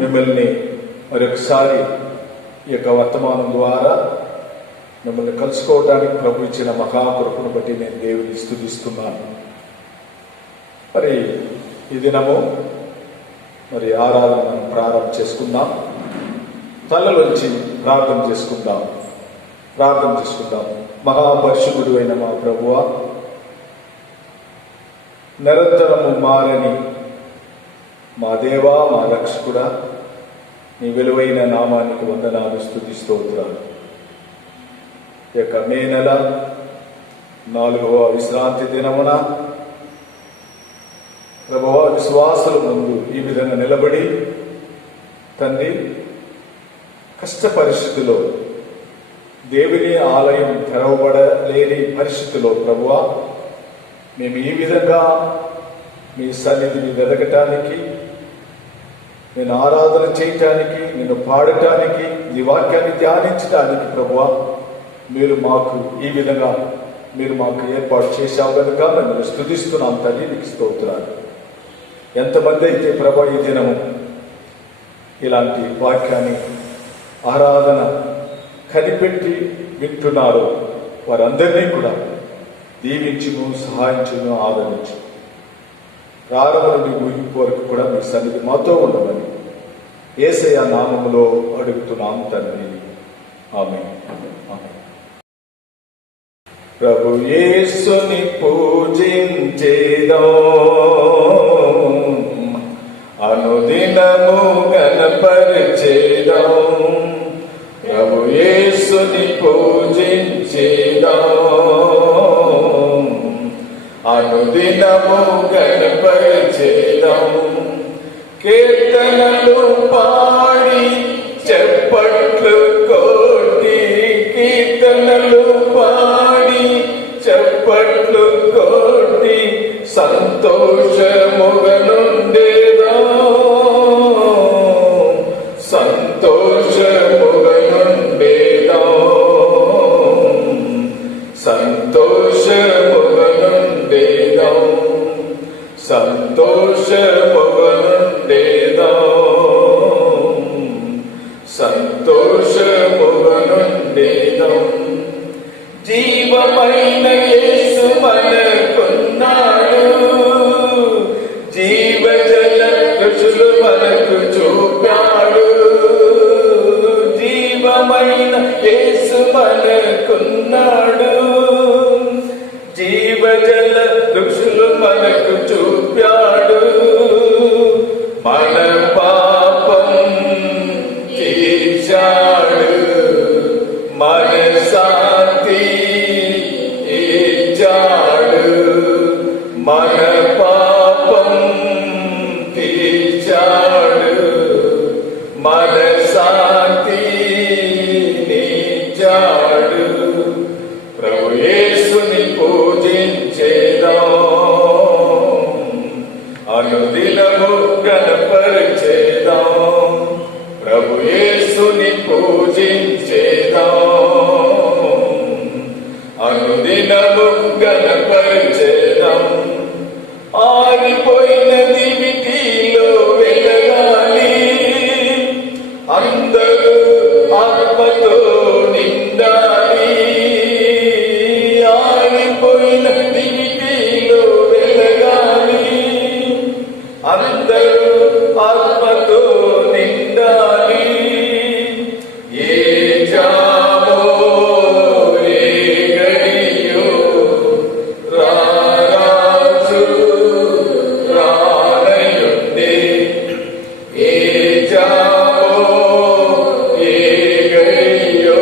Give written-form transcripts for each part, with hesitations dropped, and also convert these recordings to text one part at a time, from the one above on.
మిమ్మల్ని మరొకసారి ఈ యొక్క వర్తమానం ద్వారా మిమ్మల్ని కలుసుకోవడానికి ప్రభు ఇచ్చిన మహాకృపను బట్టి నేను దేవుని స్తుతిస్తున్నాను. మరి ఈ దినము మరి ఆరాధన ప్రారంభం చేసుకుందాం. తలలోంచి ప్రార్థన చేసుకుందాం. మహాపరిశుద్ధుడు అయిన మా ప్రభువా, నిరంతరము మారని మా దేవా, మా రక్షకుడా, నీ విలువైన నామానికి వందనాలు, స్తుతి స్తోత్రాలు. ఈ యొక్క మే నెల 4వ విశ్రాంతి దినమున ప్రభువా, విశ్వాసుల ముందు ఈ విధంగా నిలబడి తండ్రి, కష్ట పరిస్థితిలో దేవుని ఆలయం తెరవబడలేని పరిస్థితిలో ప్రభువా, మేము ఈ విధంగా మీ సన్నిధిని వెదకటానికి, నేను ఆరాధన చేయటానికి, నేను పాడటానికి, ఈ వాక్యాన్ని ధ్యానించడానికి ప్రభువా, మీరు మాకు ఈ విధంగా మీరు మాకు ఏర్పాటు చేశావు కనుక మేము స్తుతిస్తున్నాం తల్లి, నీకు స్తోత్రాలు. ఎంతమంది అయితే ప్రభా ఈ దినము ఇలాంటి వాక్యాన్ని ఆరాధన కనిపెట్టి వింటున్నారో వారందరినీ కూడా దీవించును, సహాయించును, ఆదరించు. ప్రారంభ నుండి ముగింపు వరకు కూడా మీ సన్నిధి మాతో ఉండమని యేసయ్య నామములో అడుగుతున్నాం తండ్రి, ఆమేన్. ప్రభు యేసుని పూజించేదాం, అనుదినము గణపరిచేదాం. ప్రభు యేసుని పూజించేదాం, అనుదినము గణపరిచేదాం. కీర్తనలు పాడి చెప్పట్లు కోటి, కీర్తనలు పాడి చెప్పట్లు కోటి, సంతోషముగా నుండేదాం, సంతోషముగా నుండేదాం, సంతోషముగా నుండేదాం, సంతోషముగా నుండేదాం, సంతోషముగా నుండేదాం. జీవమైన యేసు మనకున్నాడు, జీవజల రుచులు మనకు చూపాడు. జీవమైన యేసు మనకున్నాడు, జీవజల రుచులు మనకు చూపాడు. మన పాపం తీర్చాడు, మన శాంతి ఇచ్చాడు. మన పాపం తీర్చాడు, మన శాంతి ఇచ్చాడు. ప్రభు యేసుని పూజించేదాం, అనుదినము గణపరిచేదాం. ప్రభు యేసుని పూజించేదాం, అనుదినము గణపరిచేదాం. ఆరిపోయిన దివిటీలో వెలగాలి, అందరూ ఆత్మతో నిండాలి. ఆరిపోయిన దివిటీలో వెలగాలి, అందరూ ఆత్మతో నిండాలి. ఏ జామో ఏ గడియో రారాజు రానయుండే, ఏ జామో ఏ గడియో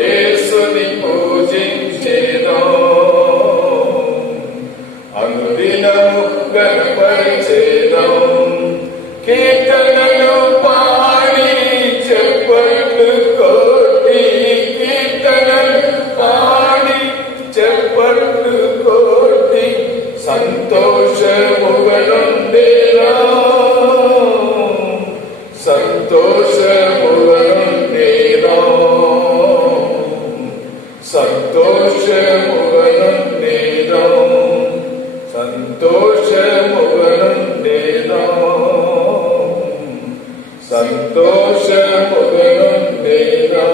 యేసుని పూజించేదో అనుదినము గణపరిచేదో కీర్తనలు పాడి చెప్పట్లు కోటి కీర్తనలు పాడి చెప్పట్లు కోటి సంతోషముగనుండేరా సంతోషముగనుండేరా సంతోషముగనుండేరా సంతోషముగనుండేరా సంతోషముగనుండేరా.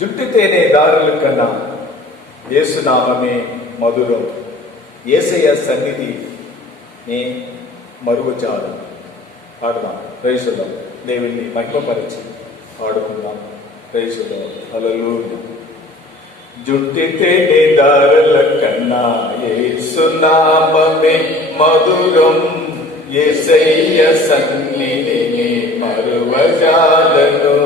జుట్టు తేనె దారుల కన్నా యేసునామమే మధురం. యేసయ్య సన్నిధి నే మరువచారు. పాడదాం, ప్రైజులో దేవుణ్ణి మహిమపరిచి పాడుకుందాం. ప్రైజులో హల్లెలూయా. జుట్టు తేనె దారుల కన్నా యేసునామమే మధురం. యేసయ్య సన్నిధిని మరువజాలను.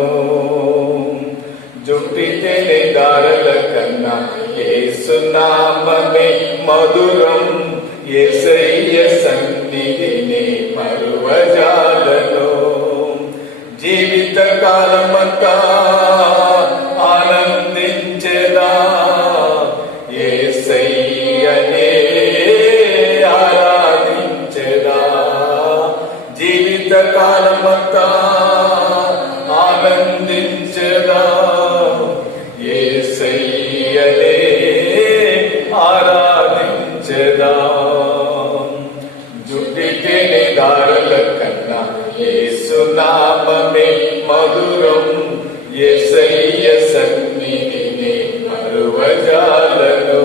జుట్టితేనె దారుల కన్నా యేసునామమే మధురం. యేసయ్య సన్నిధిని మరువజాలను. జీవిత కాలమంతా ఆనందించెదా యేసయ్యనే ఆరాధించెదా. జీవిత కాలమంతా ఆనందించెదా యేసయ్యనే ఆరాధించెదా. జుట్టితేనె దారుల కన్నా యేసునామమే మధురం. యేసయ్య సన్నిధిని మరువజాలను.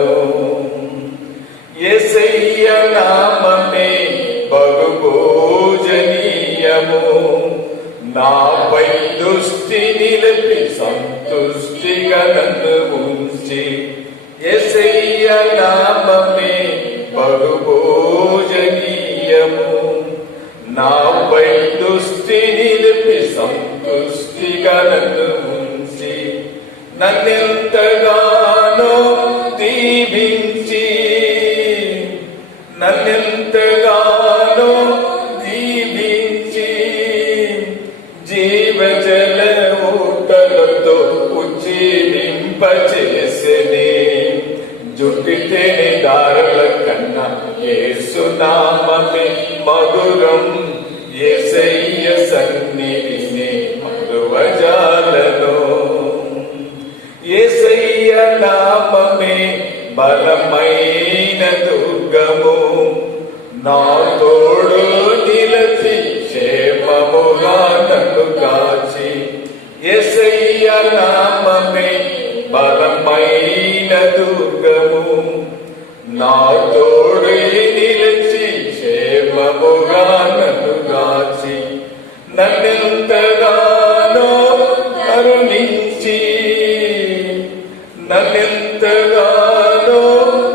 యేసయ్య నామమే బహుభోజనీయము. నాపై దృష్టి నిలిపి సంతుష్టిగా నన్ను ఉంచి. యేసయ్య నామమే బహుభోజనీయము. నాపై దృష్టి నిలిపి సంతుష్టిగా నన్ను ఉంచి. నన్నెంతగానో దీవించి నన్నెంతగానో దీవించి జీవజల ఊటలతో ఉజ్జీవింపచేసెనే. జుట్టితేనె దారుల కన్నా యేసునామమే మధురం. యేసయ్య సన్నిధిని మరువజాలను. యేసయ్య నామమే బలమైన దుర్గము. నా తోడు నిలచి క్షేమముగా నన్ను కాచి. యేసయ్య నామమే బలమైన దుర్గము. నా తోడు నిలిచి క్షేమముగా నన్ను కాచి. నన్నెంతగానో కరుణించి నన్నెంతగానో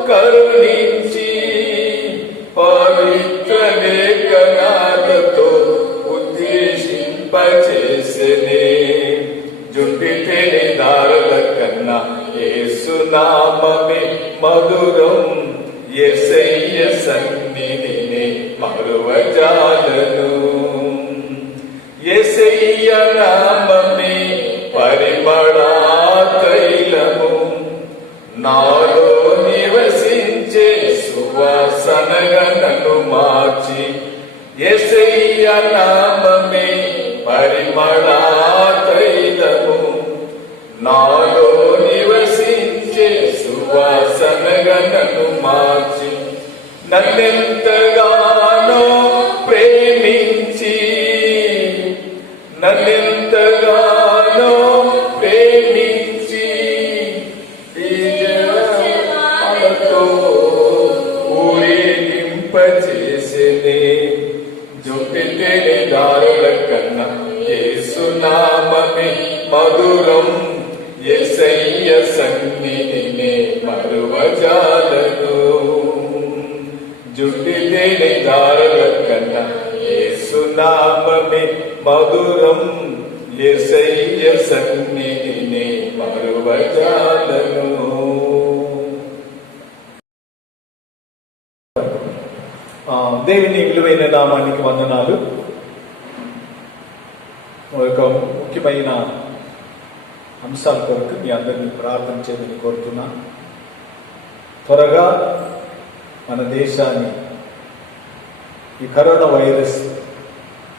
కరుణించి పవిత్ర లేఖనాలతో ఉద్దేశింపచేసెనే. జుట్టితేనె దారుల కన్నా యేసునామమే మధురం. యేసయ్య సన్నిధిని మరువజాలను. యేసయ్య నామమే పరిమళ తైలము. నాలో నివసించే సువాసనగా నన్ను మార్చి. యేసయ్య నామమే పరిమళ తైలము. నాలో నివసించే సువాసనగా నన్ను మార్చి. నన్నెంతగానో ప్రేమించి నన్నెంతగానో ప్రేమించి ఈ జలతో ఊరేగింపచేసెనే. జుట్టితేనె దారుల కన్నా యేసునామమే మధురం. యేసయ్య సన్నిధిని మరువజాలను. జుట్టితేనె దారుల కన్నా యేసునామమే మధురం యేసయ్య సన్నిధిని మరువజాలను. దేవుని విలువైన నామానికి వందనాలు. ఒక ముఖ్యమైన అంశాల కొరకు మీ అందరినీ ప్రార్థన చేయమని కోరుతున్నాను. త్వరగా మన దేశాన్ని ఈ కరోనా వైరస్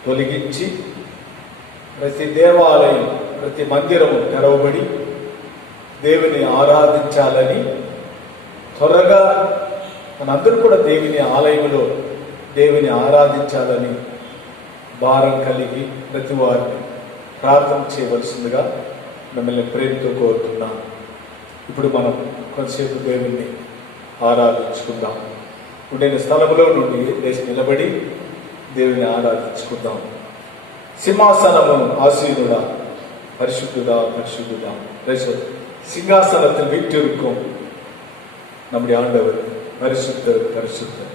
తొలగించి ప్రతి దేవాలయం, ప్రతి మందిరము తెరవబడి దేవుని ఆరాధించాలని, త్వరగా మనందరూ కూడా దేవుని ఆలయంలో దేవుని ఆరాధించాలని భారం కలిగి ప్రతి వారిని ప్రార్థన చేయవలసిందిగా మిమ్మల్ని ప్రేమతో కోరుతున్నాను. ఇప్పుడు మనం కొంతసేపు దేవుణ్ణి ఆరాధించుకుందాం. ఉండిన స్థలంలో నుండి లేచి నిలబడి దేవుని ఆరాధించుకుందాం. సింహాసనము ஆசீனுடா, பரிசுத்தடா பரிசுத்தடா. சிங்காசனத்தில் வீற்றிருக்கும் நம்முடைய ஆண்டவர் பரிசுத்தர் பரிசுத்தர்.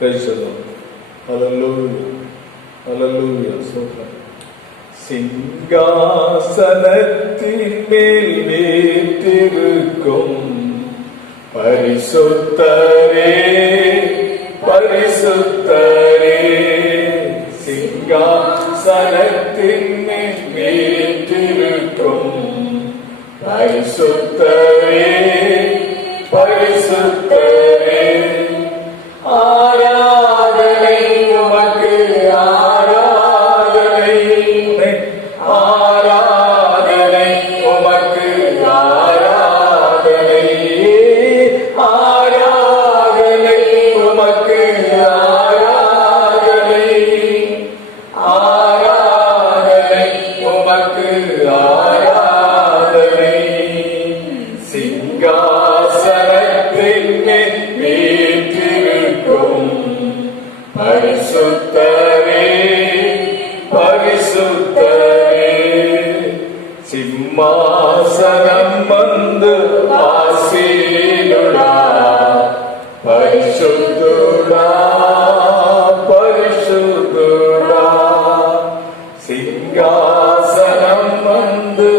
பேசுகிறோம். ஹல்லேலூயா ஹல்லேலூயா. ஸ்தோத்திரம். சிங்காசனத்தின் மேல் வீற்றிருக்கும் பரிசுத்தரே பரிசுத்தரே. சிங்காசனத்தின் மேல் வீற்றிருக்கும் பரிசுத்தரே பரிசுத்தரே. ஆராதனை உமக்கு ஆராதனை, ஆராதனை உமக்கு ஆராதனை, ஆராதனை உமக்கு ஆராதனை, ஆராதனை உமக்கு ஆராதனை. சிங்காசனத்தின் மேல் வீற்றிருக்கும் பரிசுத்தரே பரிசுத்தரே. சிம்மாசனம் வந்து ஆசீனுடா, பரிசுத்தடா பரிசுத்தடா. சிங்காசனம் வந்து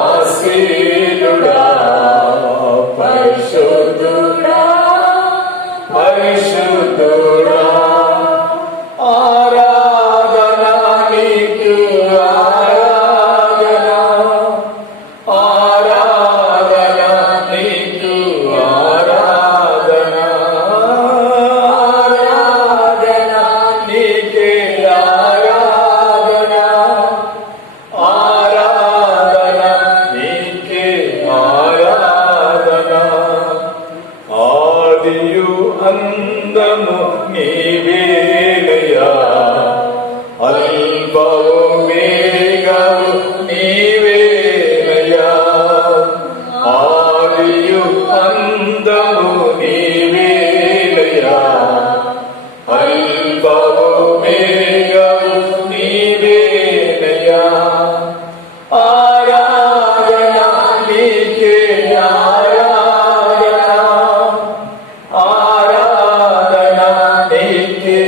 ஆசீனுடா, பரிசுத்தடா பரிசுத்தடா. ஆராதனா நீக்கு ஆராதனா, ஆராதனா நீக்கு ஆராதனா, ஆராதனா நீக்கு ஆராதனா, ஆராதனா நீக்கு ஆராதனா. ఆదియు అందము నీవేనయ్యా, అల్పము మేఘము నీవేనయ్యా. ఆదియు అందము నీవేనయ్యా, అల్పము మేఘము నీవేనయ్యా. ఆరాధనా నీకే ఆరాధనా, ఆరాధనా నీకే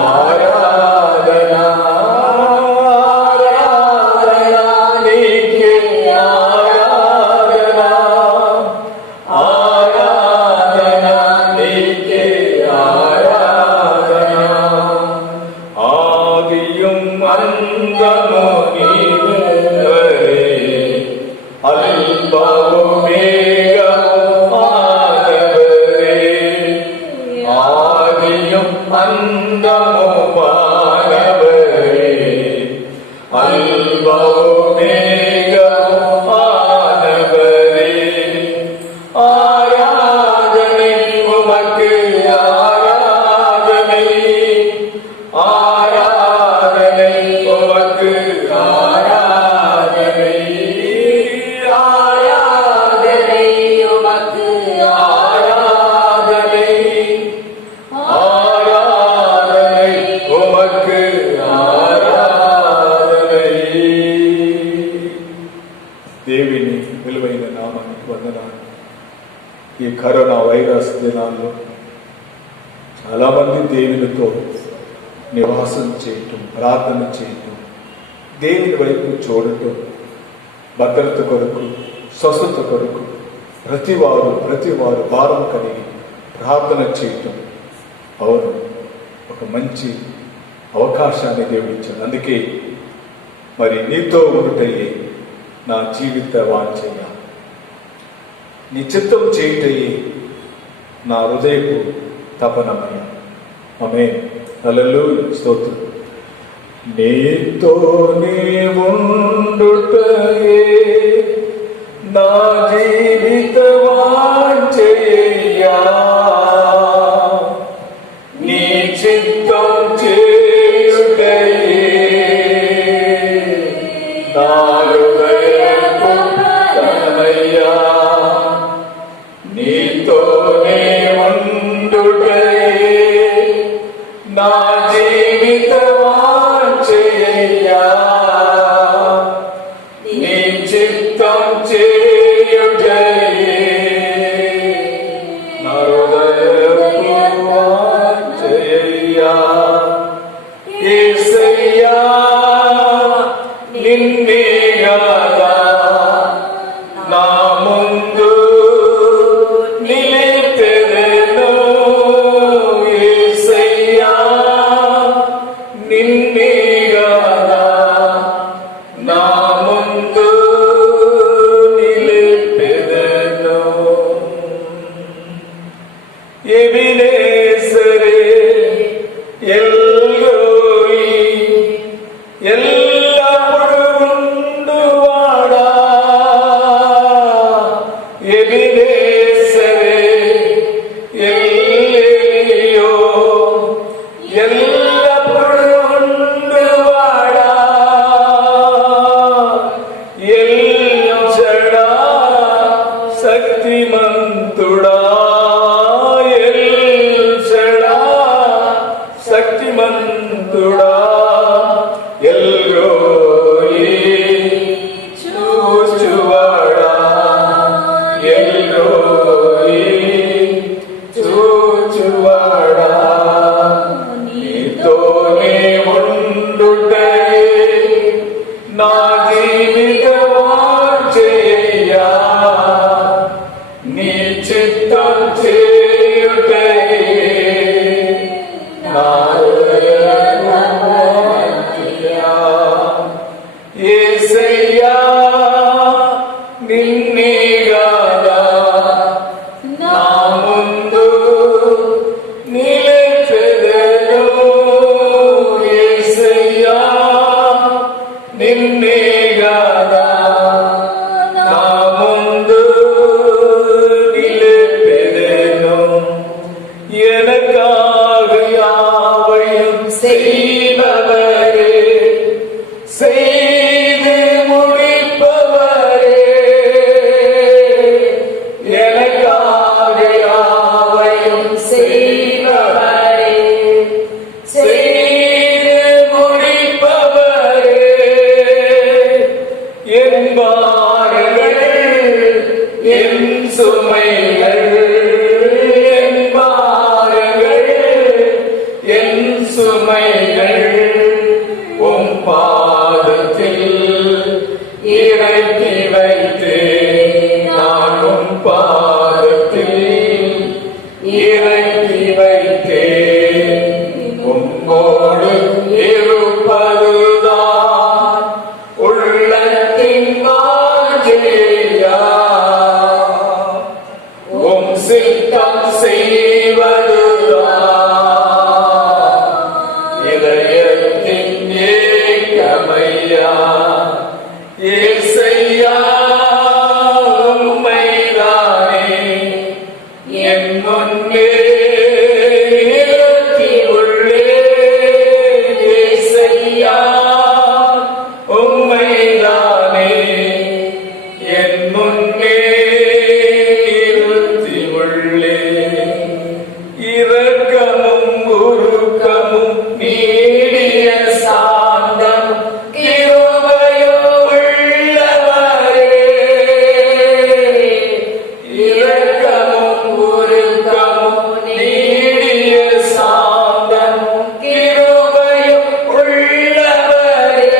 ఆరాధనా, ఆరాధనా నీకే ఆరాధనా, ఆరాధనా నీకే ఆరాధనా. ఆదిயும் అందము నీవే, అల్పము మేఘము మానవరే. ఆదిயும் అందము మానవరే, అల్పము మేఘము మానవరే. ఆరాధனை ఉమకు ఆరాధனை, ఆరాధனை ఉమకు ఆరాధனை, ఆరాధனை ఉమకు ఆరాధனை, ఆరాధனை ఉమకు ఆరాధனை. దేవుని విలువైన నామానికి వందనాలు. ఈ కరోనా వైరస్ దినాల్లో చాలా మంది దేవునితో నివాసం చేయటం, ప్రార్థన చేయటం, దేవుని వైపు చూడటం, భద్రత కొరకు, స్వస్థత కొరకు ప్రతివారు భారం కలిగి ప్రార్థన చేయటం, అవును, ఒక మంచి అవకాశాన్ని దేవుడు ఇచ్చాడు. అందుకే మరి నీతో ఉండుటయే నా జీవిత వాంఛయ, నీ చిత్తం చేయుటయే నా హృదయపు తపనమయ. ఆమేన్. హల్లెలూయా. స్తోత్రం. నీతోనే ఉండుటయే నా జీవిత వాంఛయ, నీ చిత్తం చేయుటయే నా హృదయపు తపనమయ. నీతోనే ఉండుటయే నా జీవిత వాంఛయ, నీ చిత్తం చేయుటయే నా హృదయపు వాంఛయ. యేసయ్యా నిన్నే గాదా నా ముందు నిలిపెదను. యేసయ్యా నిన్నే గాదా నా ముందు నిలిపెదను. ఎబినేజరే ఎల్రోయి ఎల్లప్పుడు ఉండువాడా. ఎబినేజరే ఎల్లేయో ఎల్లప్పుడు ఉండువాడా. ఎల్జడా శక్తిమంతుడా, ఎల్జడా శక్తిమంతుడా. El Roi చూచువాడా, El Roi చూచువాడా. నీతోనే ఉండుటయే నా జీవిత వాంఛయ, నీ చిత్తం చేయుటయే నా హృదయపు వాంఛయ. యేసయ్యా నిన్నే గాదా నా ముందు నిలిపెదను. యేసయ్యా నిన్నే గాదా నా ముందు నిలిపెదను. எனக்காக யாவையும் செய்பவரே, செய்து முடிப்பவரே. எனக்காக யாவையும் செய்பவரே, செய்து முடிப்பவரே. என் பாரங்கள் என் சுமைகள், என் பாரங்கள் என் சுமைகள் உம் பாதத்தில் இறக்கி வைத்தேன். நான் உம் பாதத்தில் இறக்கி வைத்தேன். உம்மோடு இருப்பதுதான் உள்ளத்தின் வாஞ்சையா, உம் சித்தம் செய்வதுதான் இதயத்தின் ஏக்கமையா. యేసయ్యா உம்மைதானே என் முன்னே நிறுத்தி உள்ளேன். యేసయ్యా உம்மைதானே என் முன்னே நிறுத்தி உள்ளேன். இரக்கமும் உருக்கமும் நீடிய சாந்தம் கிருபையும் உள்ளவரே. இரக்கமும் உருக்கமும் நீடிய சாந்தம் கிருபையும் உள்ளவரே.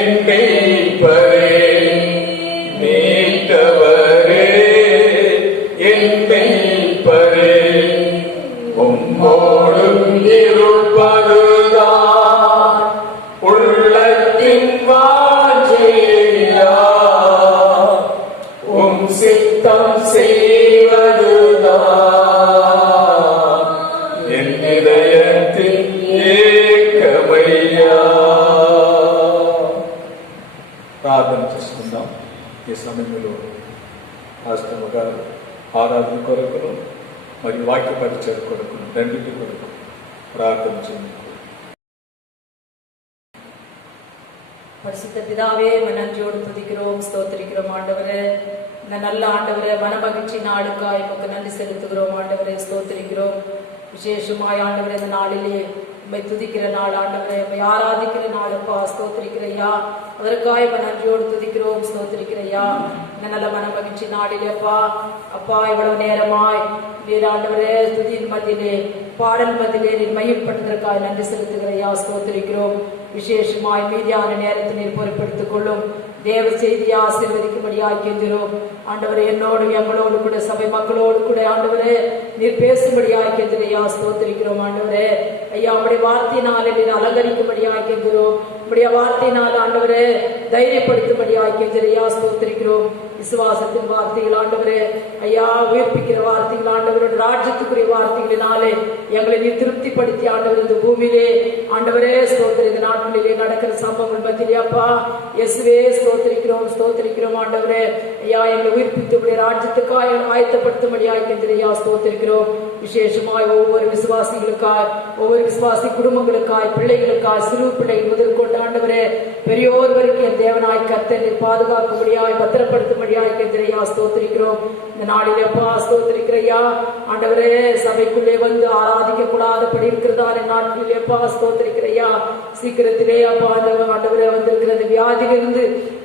என் மீட்பரே, மீட்டவரே, என் மீட்பரே, உம்மோடு இருப்பதுதான் உள்ளத்தின் வாஞ்சையா, உம் சித்தம் செய்வதுதான் என் இதயத்தின் ఏకమయ్యా. ప్రార్థన చేసుకుందాం. ఈ సమయంలో పాస్టర్ గారు ఆరాధన కొరకును మరియు వాక్య పరిచయ కొరకును రెండింటి కొరకు ప్రార్థన చేయండి. பரிசுத்த பிதாவே, நன்றியோடு துதிக்கிறோம், ஸ்தோத்திரிக்கிறோம் ஆண்டவரே. இந்த நல்ல ஆண்டவரே, மனமகிழ்ச்சி நாளுக்காய் உமக்கு நன்றி செலுத்துகிறோம் ஆண்டவரே, ஸ்தோத்திரிக்கிறோம். விசேஷமாய் ஆண்டவரே, இந்த நாளிலே உம்மை துதிக்கிற நாள் ஆண்டவரே, உம்மை ஆராதிக்கிற நாள் அப்பா, ஸ்தோத்திரிக்கிறையா. அதற்காக நன்றியோடு துதிக்கிறோம், ஸ்தோத்திரிக்கிறையா. இந்த நல்ல மனமகிழ்ச்சி நாளிலே அப்பா அப்பா இவ்வளவு நேரமாய் நீர் ஆண்டவரே துதியின் மத்தியிலே பாடல் மத்தியிலே நீர் மையப்படுவதற்காக நன்றி செலுத்துகிறையா, ஸ்தோத்திரிக்கிறோம். விசேஷமாய் மீதியான நேரத்தை நீர் பொறுப்பெடுத்துக் கொள்ளும். தேவ செய்தியை ஆசீர்வதிக்கும்படியாய் கெஞ்சுகிறோம் ஆண்டவரே. என்னோடு எங்களோடு கூட சபை மக்களோடு கூட ஆண்டவரே நீர் பேசும்படியாய் கெஞ்சுறையா, ஸ்தோத்திரிக்கிறோம் ஆண்டவரே. ஐயா, உடைய வார்த்தையினாலே நீர் அலங்கரிக்கும்படியாய் கெஞ்சுகிறோம். உடைய வார்த்தையினால் ஆண்டவரே தைரியப்படுத்தும்படியாய் கெஞ்சுறையா, ஸ்தோத்திரிக்கிறோம். விசுவாசத்தின் வார்த்தைகள் ஆண்டவரே, ஐயா உயிர்ப்பிக்கிற வார்த்தைகள் ஆண்டவரே, ராஜ்யத்துக்குரிய வார்த்தைகளினாலே எங்களை நீ திருப்திப்படுத்தி ஆண்டவர் இந்த பூமியிலே ஆண்டவரே ஸ்தோத்திர இந்த நாட்களிலே நடக்கிற சம்பவங்கள் பத்திலே அப்பா இயேசுவே ஸ்தோத்திரிக்கிறோம், ஸ்தோத்திரிக்கிறோம் ஆண்டவரே. ஐயா எங்களை உயிர்ப்பித்து உடைய ராஜ்யத்துக்காக ஆயத்தப்படுத்தும்படியாய் கெஞ்சுறையா, ஸ்தோத்திரிக்கிறோம். விசேஷமாய் ஒவ்வொரு விசுவாசிகளுக்காய், ஒவ்வொரு விசுவாசி குடும்பங்களுக்காய், பிள்ளைகளுக்காய், சிறு பிள்ளைகள் முதல் கொண்டு ஆண்டவரே பெரியோர் வரைக்கும் என் தேவனாய் கர்த்தர் பாதுகாக்கும்படியாய் பத்திரப்படுத்தும்படியாய் கெஞ்சுறையா, ஸ்தோத்திரிக்கிறோம். இந்த நாளிலே அப்பா ஸ்தோத்திரிக்கிறையா ஆண்டவரே, சபைக்குள்ளே வந்து ஆராதிக்க கூடாதபடி இருக்கிறதான நாட்களிலே அப்பா ஸ்தோத்திரிக்கிறையா. சீக்கிரத்திலே அப்பா ஆண்டவரே வந்திருக்கிற அந்த வியாதியிலிருந்து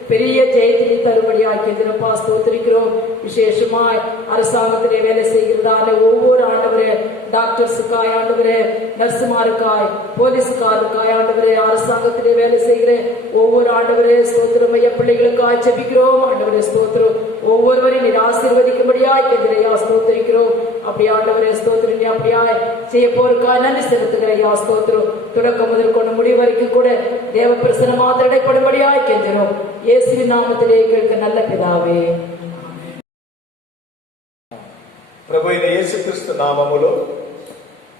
பெரிய ஜெயத்தினை தரும்படியாய் கெஞ்சுறப்பா, ஸ்தோத்திரிக்கிறோம். விசேஷமாய் அரசாங்கத்திலே வேலை செய்கிறதால ஒவ்வொரு ஆண்டவரே டாக்டர்ஸுக்காய் ஆண்டவரே, நர்சுமாருக்காய், போலீஸுக்காருக்காய் ஆண்டவரே, அரசாங்கத்திலே வேலை செய்கிற ஒவ்வொரு ஆண்டவரே ஸ்தோத்திரம் ஐயா பிள்ளைகளுக்காய் ஜெபிக்கிறோம் ஆண்டவரே, ஸ்தோத்திரம். ஒவ்வொருவரையும் நீர் ஆசீர்வதிக்கும்படியாய் கெஞ்சுறையா, ஸ்தோத்திரிக்கிறோம். அப்படி ஆண்டவரே ஸ்தோத்திரம் நீ அப்படியாய் செய்ய போருக்காய் நன்றி செலுத்துகிறையா, ஸ்தோத்திரம். தொடக்கம் முதல் கொண்டு முடிவு வரைக்கும் கூட தேவ பிரசனமா தடைப்படும்படியாய் கெஞ்சுறோம். இயேசுவின் நாமத்திலே கேட்க நல்ல பிதாவே. ప్రభు అయిన యేసుక్రీస్తు నామములో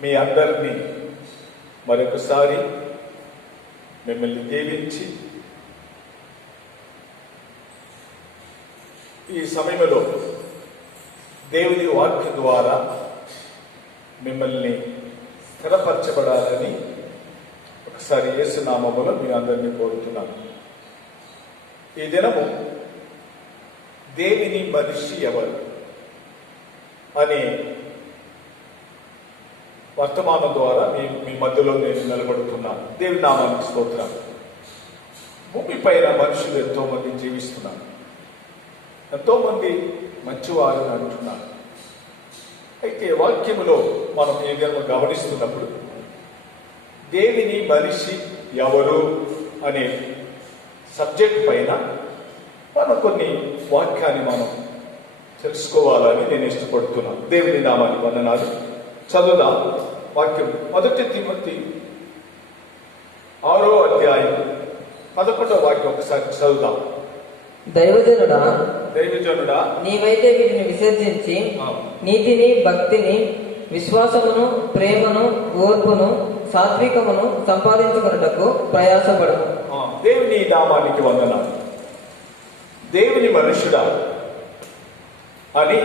మీ అందరినీ మరొకసారి మిమ్మల్ని దీవించి ఈ సమయంలో దేవుని వాక్యం ద్వారా మిమ్మల్ని స్థిరపరచబడాలని ఒకసారి యేసు నామములో మీ అందరినీ కోరుతున్నాను. ఈ దినము దేవుని మనిషి ఎవరు అనే వర్తమానం ద్వారా మీ మధ్యలో నేను నిలబడుతున్నాను. దేవుని నామానికి స్తోత్రం. భూమి పైన మనుషులు ఎంతో మంది జీవిస్తున్నారు, ఎంతో మంది మంచివారు అంటున్నారు. అయితే వాక్యములో మనం ఏదైనా గమనిస్తున్నప్పుడు దేవుని మనిషి ఎవరు అనే సబ్జెక్ట్ పైన మనం కొన్ని వాక్యాన్ని మనం తెలుసుకోవాలని నేను ఇష్టపడుతున్నాను. దేవుని నామానికి వందనాలు. చదువుదాం వాక్యం. 1 తిమోతి 6వ అధ్యాయం 11వ వాక్యం ఒకసారి చదువుదాం. దైవజనుడా నీవైతే వీటిని విసర్జించి నీతిని, భక్తిని, విశ్వాసమును, ప్రేమను, ఓర్పును, సాత్వికమును సంపాదించుకున్నటకు ప్రయాసపడు. దేవుని నామానికి వందనాలు. దేవుని మనుషుడా అని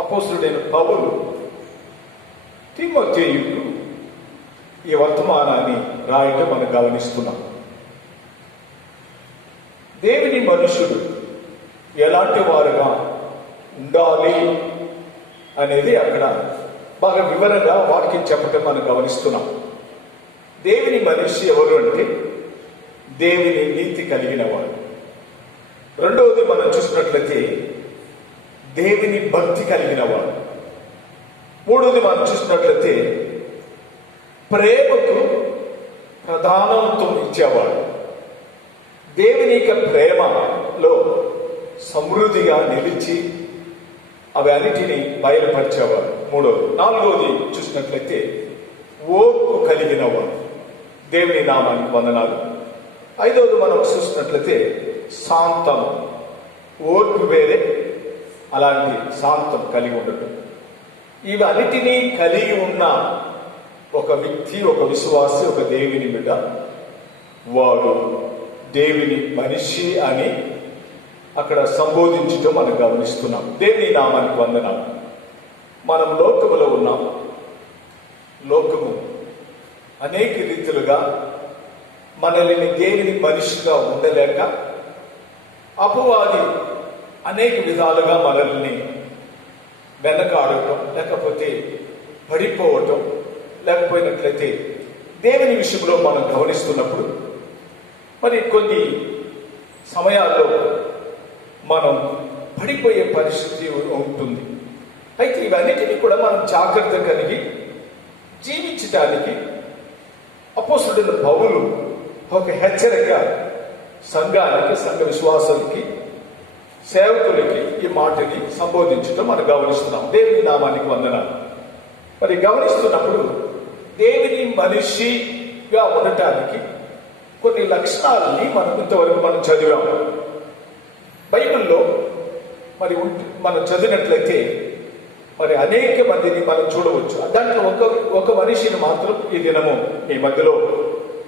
అపోస్తలుడైన పౌలు తిమోతేయుకు ఈ వర్తమానాన్ని రాయటం మనం గమనిస్తున్నాం. దేవుని మనుషుడు ఎలాంటి వారుగా ఉండాలి అనేది అక్కడ బాగా వివరంగా వాక్యం చెప్పటం మనం గమనిస్తున్నాం. దేవుని మనిషి ఎవరు అంటే దేవుని నీతి కలిగిన వాడు. రెండవది మనం చూసినట్లయితే దేవుని భక్తి కలిగిన వాడు. మూడవది మనం చూసినట్లయితే ప్రేమకు ప్రధానత్వం ఇచ్చేవాడు. దేవుని యొక్క ప్రేమలో సమృద్ధిగా నిలిచి అవి అన్నిటిని బయలుపరిచేవారు. మూడోది. నాలుగోది చూసినట్లయితే ఓర్పు కలిగిన వారు. దేవుని నామానికి వందనాలు. ఐదవది మనం చూసినట్లయితే శాంతం. ఓర్పు వేరే, అలాంటి శాంతం కలిగి ఉండటం. ఇవన్నిటినీ కలిగి ఉన్న ఒక వ్యక్తి, ఒక విశ్వాసి, ఒక దేవుని బిడ్డ, వాడు దేవుని మనిషి అని అక్కడ సంబోధించడం మనం గమనిస్తున్నాం. దేవుని నామానికి వందనాలు. మనం లోకములో ఉన్నాం. లోకము అనేక రీతిలుగా మనల్ని దేవుని మనిషిగా ఉండలేక అపవాది అనేక విధాలుగా మనల్ని వెనకాడటం, లేకపోతే పడిపోవటం, లేకపోయినట్లయితే దేవుని విషయంలో మనం గమనిస్తున్నప్పుడు మరి కొన్ని సమయాల్లో మనం పడిపోయే పరిస్థితి ఉంటుంది. అయితే ఇవన్నిటినీ కూడా మనం జాగ్రత్త కలిగి జీవించడానికి అపోస్తలుడైన పౌలు ఒక హెచ్చరిక సంఘానికి, సంఘ విశ్వాసానికి, సేవకులకి ఈ మాటని సంబోధించడం మనం గమనిస్తున్నాం. దేవుని నామానికి వందనాలు. మరి గమనిస్తున్నప్పుడు దేవుని మనిషిగా ఉండటానికి కొన్ని లక్షణాలని మనం ఇంతవరకు మనం చదివాము. బైబిల్లో మరి మనం చదివినట్లయితే మరి అనేక మందిని మనం చూడవచ్చు. దాంట్లో ఒక మనిషిని మాత్రం ఈ దినము ఈ మధ్యలో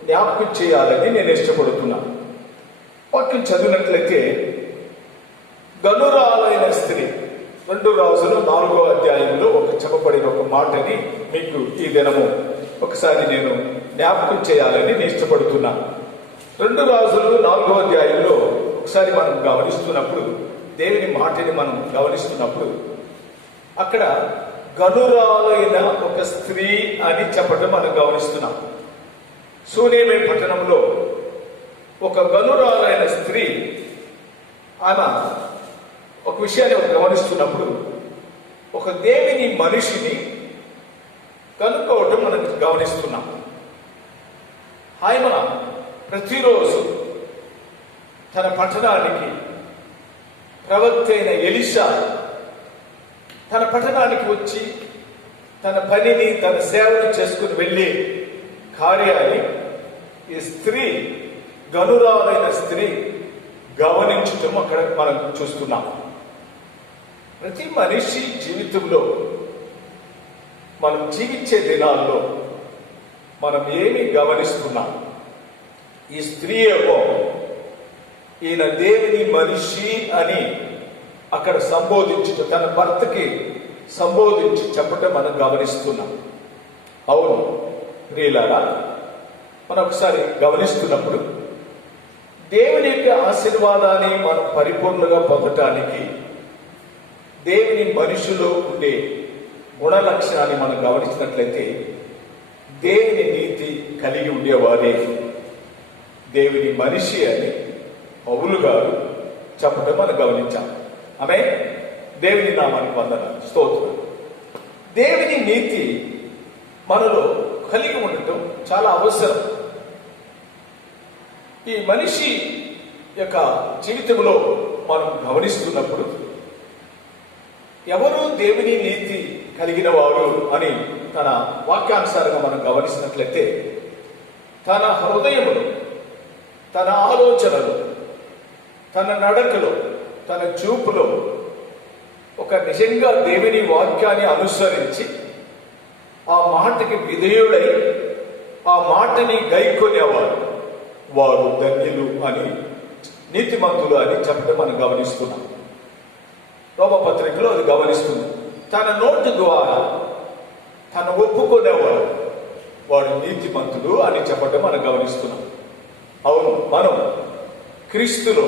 జ్ఞాపకం చేయాలని నేను ఇష్టపడుతున్నాను. వాక్యం చదివినట్లయితే గనురాలైన స్త్రీ, 2 రాజులు 4వ అధ్యాయంలో చెప్పబడిన ఒక మాటని మీకు ఈ దినము ఒకసారి నేను జ్ఞాపకం చేయాలని నేను ఇష్టపడుతున్నాను. 2 రాజులు 4వ అధ్యాయంలో ఒకసారి మనం గమనిస్తున్నప్పుడు, దేవుని మాటని మనం గమనిస్తున్నప్పుడు అక్కడ గనురాలైన ఒక స్త్రీ అని చెప్పడం మనం గమనిస్తున్నాం. సూనేమే పట్టణంలో ఒక గనురాలైన స్త్రీ, ఆమె ఒక విషయాన్ని గమనిస్తున్నప్పుడు ఒక దేవుని మనిషిని కనుక్కోవటం మనం గమనిస్తున్నాం. ఆయన ప్రతిరోజు తన పట్టణానికి ప్రవక్త అయిన ఎలీషా తన పట్టణానికి వచ్చి తన పనిని, తన సేవను చేసుకుని వెళ్ళే కార్యాన్ని ఈ స్త్రీ, గనురాలైన స్త్రీ గమనించటం అక్కడ మనం చూస్తున్నాం. ప్రతి మనిషి జీవితంలో మనం జీవించే దినాల్లో మనం ఏమి గమనిస్తున్నాం? ఈ స్త్రీ ఏమో ఈయన దేవుని మనిషి అని అక్కడ సంబోధించటం, తన భర్తకి సంబోధించి చెప్పటం మనం గమనిస్తున్నాం. అవును ప్రియులారా, మనం ఒకసారి గమనిస్తున్నప్పుడు దేవుని యొక్క ఆశీర్వాదాన్ని మనం పరిపూర్ణంగా పొందటానికి దేవుని మనిషిలో ఉండే గుణ లక్షణాన్ని మనం గమనించినట్లయితే దేవుని నీతి కలిగి ఉండేవారే దేవుని మనిషి అని పౌలు గారు చెప్పడం మనం గమనించాం. ఆమె దేవుని నామానికి వందనాలు, స్తోత్రం. దేవుని నీతి మనలో కలిగి ఉండటం చాలా అవసరం. ఈ మనిషి యొక్క జీవితంలో మనం గమనిస్తున్నప్పుడు ఎవరు దేవుని నీతి కలిగిన వారు అని తన వాక్యానుసారంగా మనం గమనించినట్లయితే తన హృదయములో, తన ఆలోచనలో, తన నడకలో, తన చూపులో ఒక నిజంగా దేవుని వాక్యాన్ని అనుసరించి ఆ మాటకి విధేయుడై ఆ మాటని గైకొనేవారు వారు ధన్యులు అని, నీతిమంతులు అని చెప్పడం మనం గమనిస్తున్నాం. రోమపత్రికలో అది గమనిస్తుంది. తన నోటి ద్వారా తను ఒప్పుకునేవాడు వాడు నీతిమంతుడు అని చెప్పడం మనం గమనిస్తున్నాం. అవును, మనం క్రీస్తులో,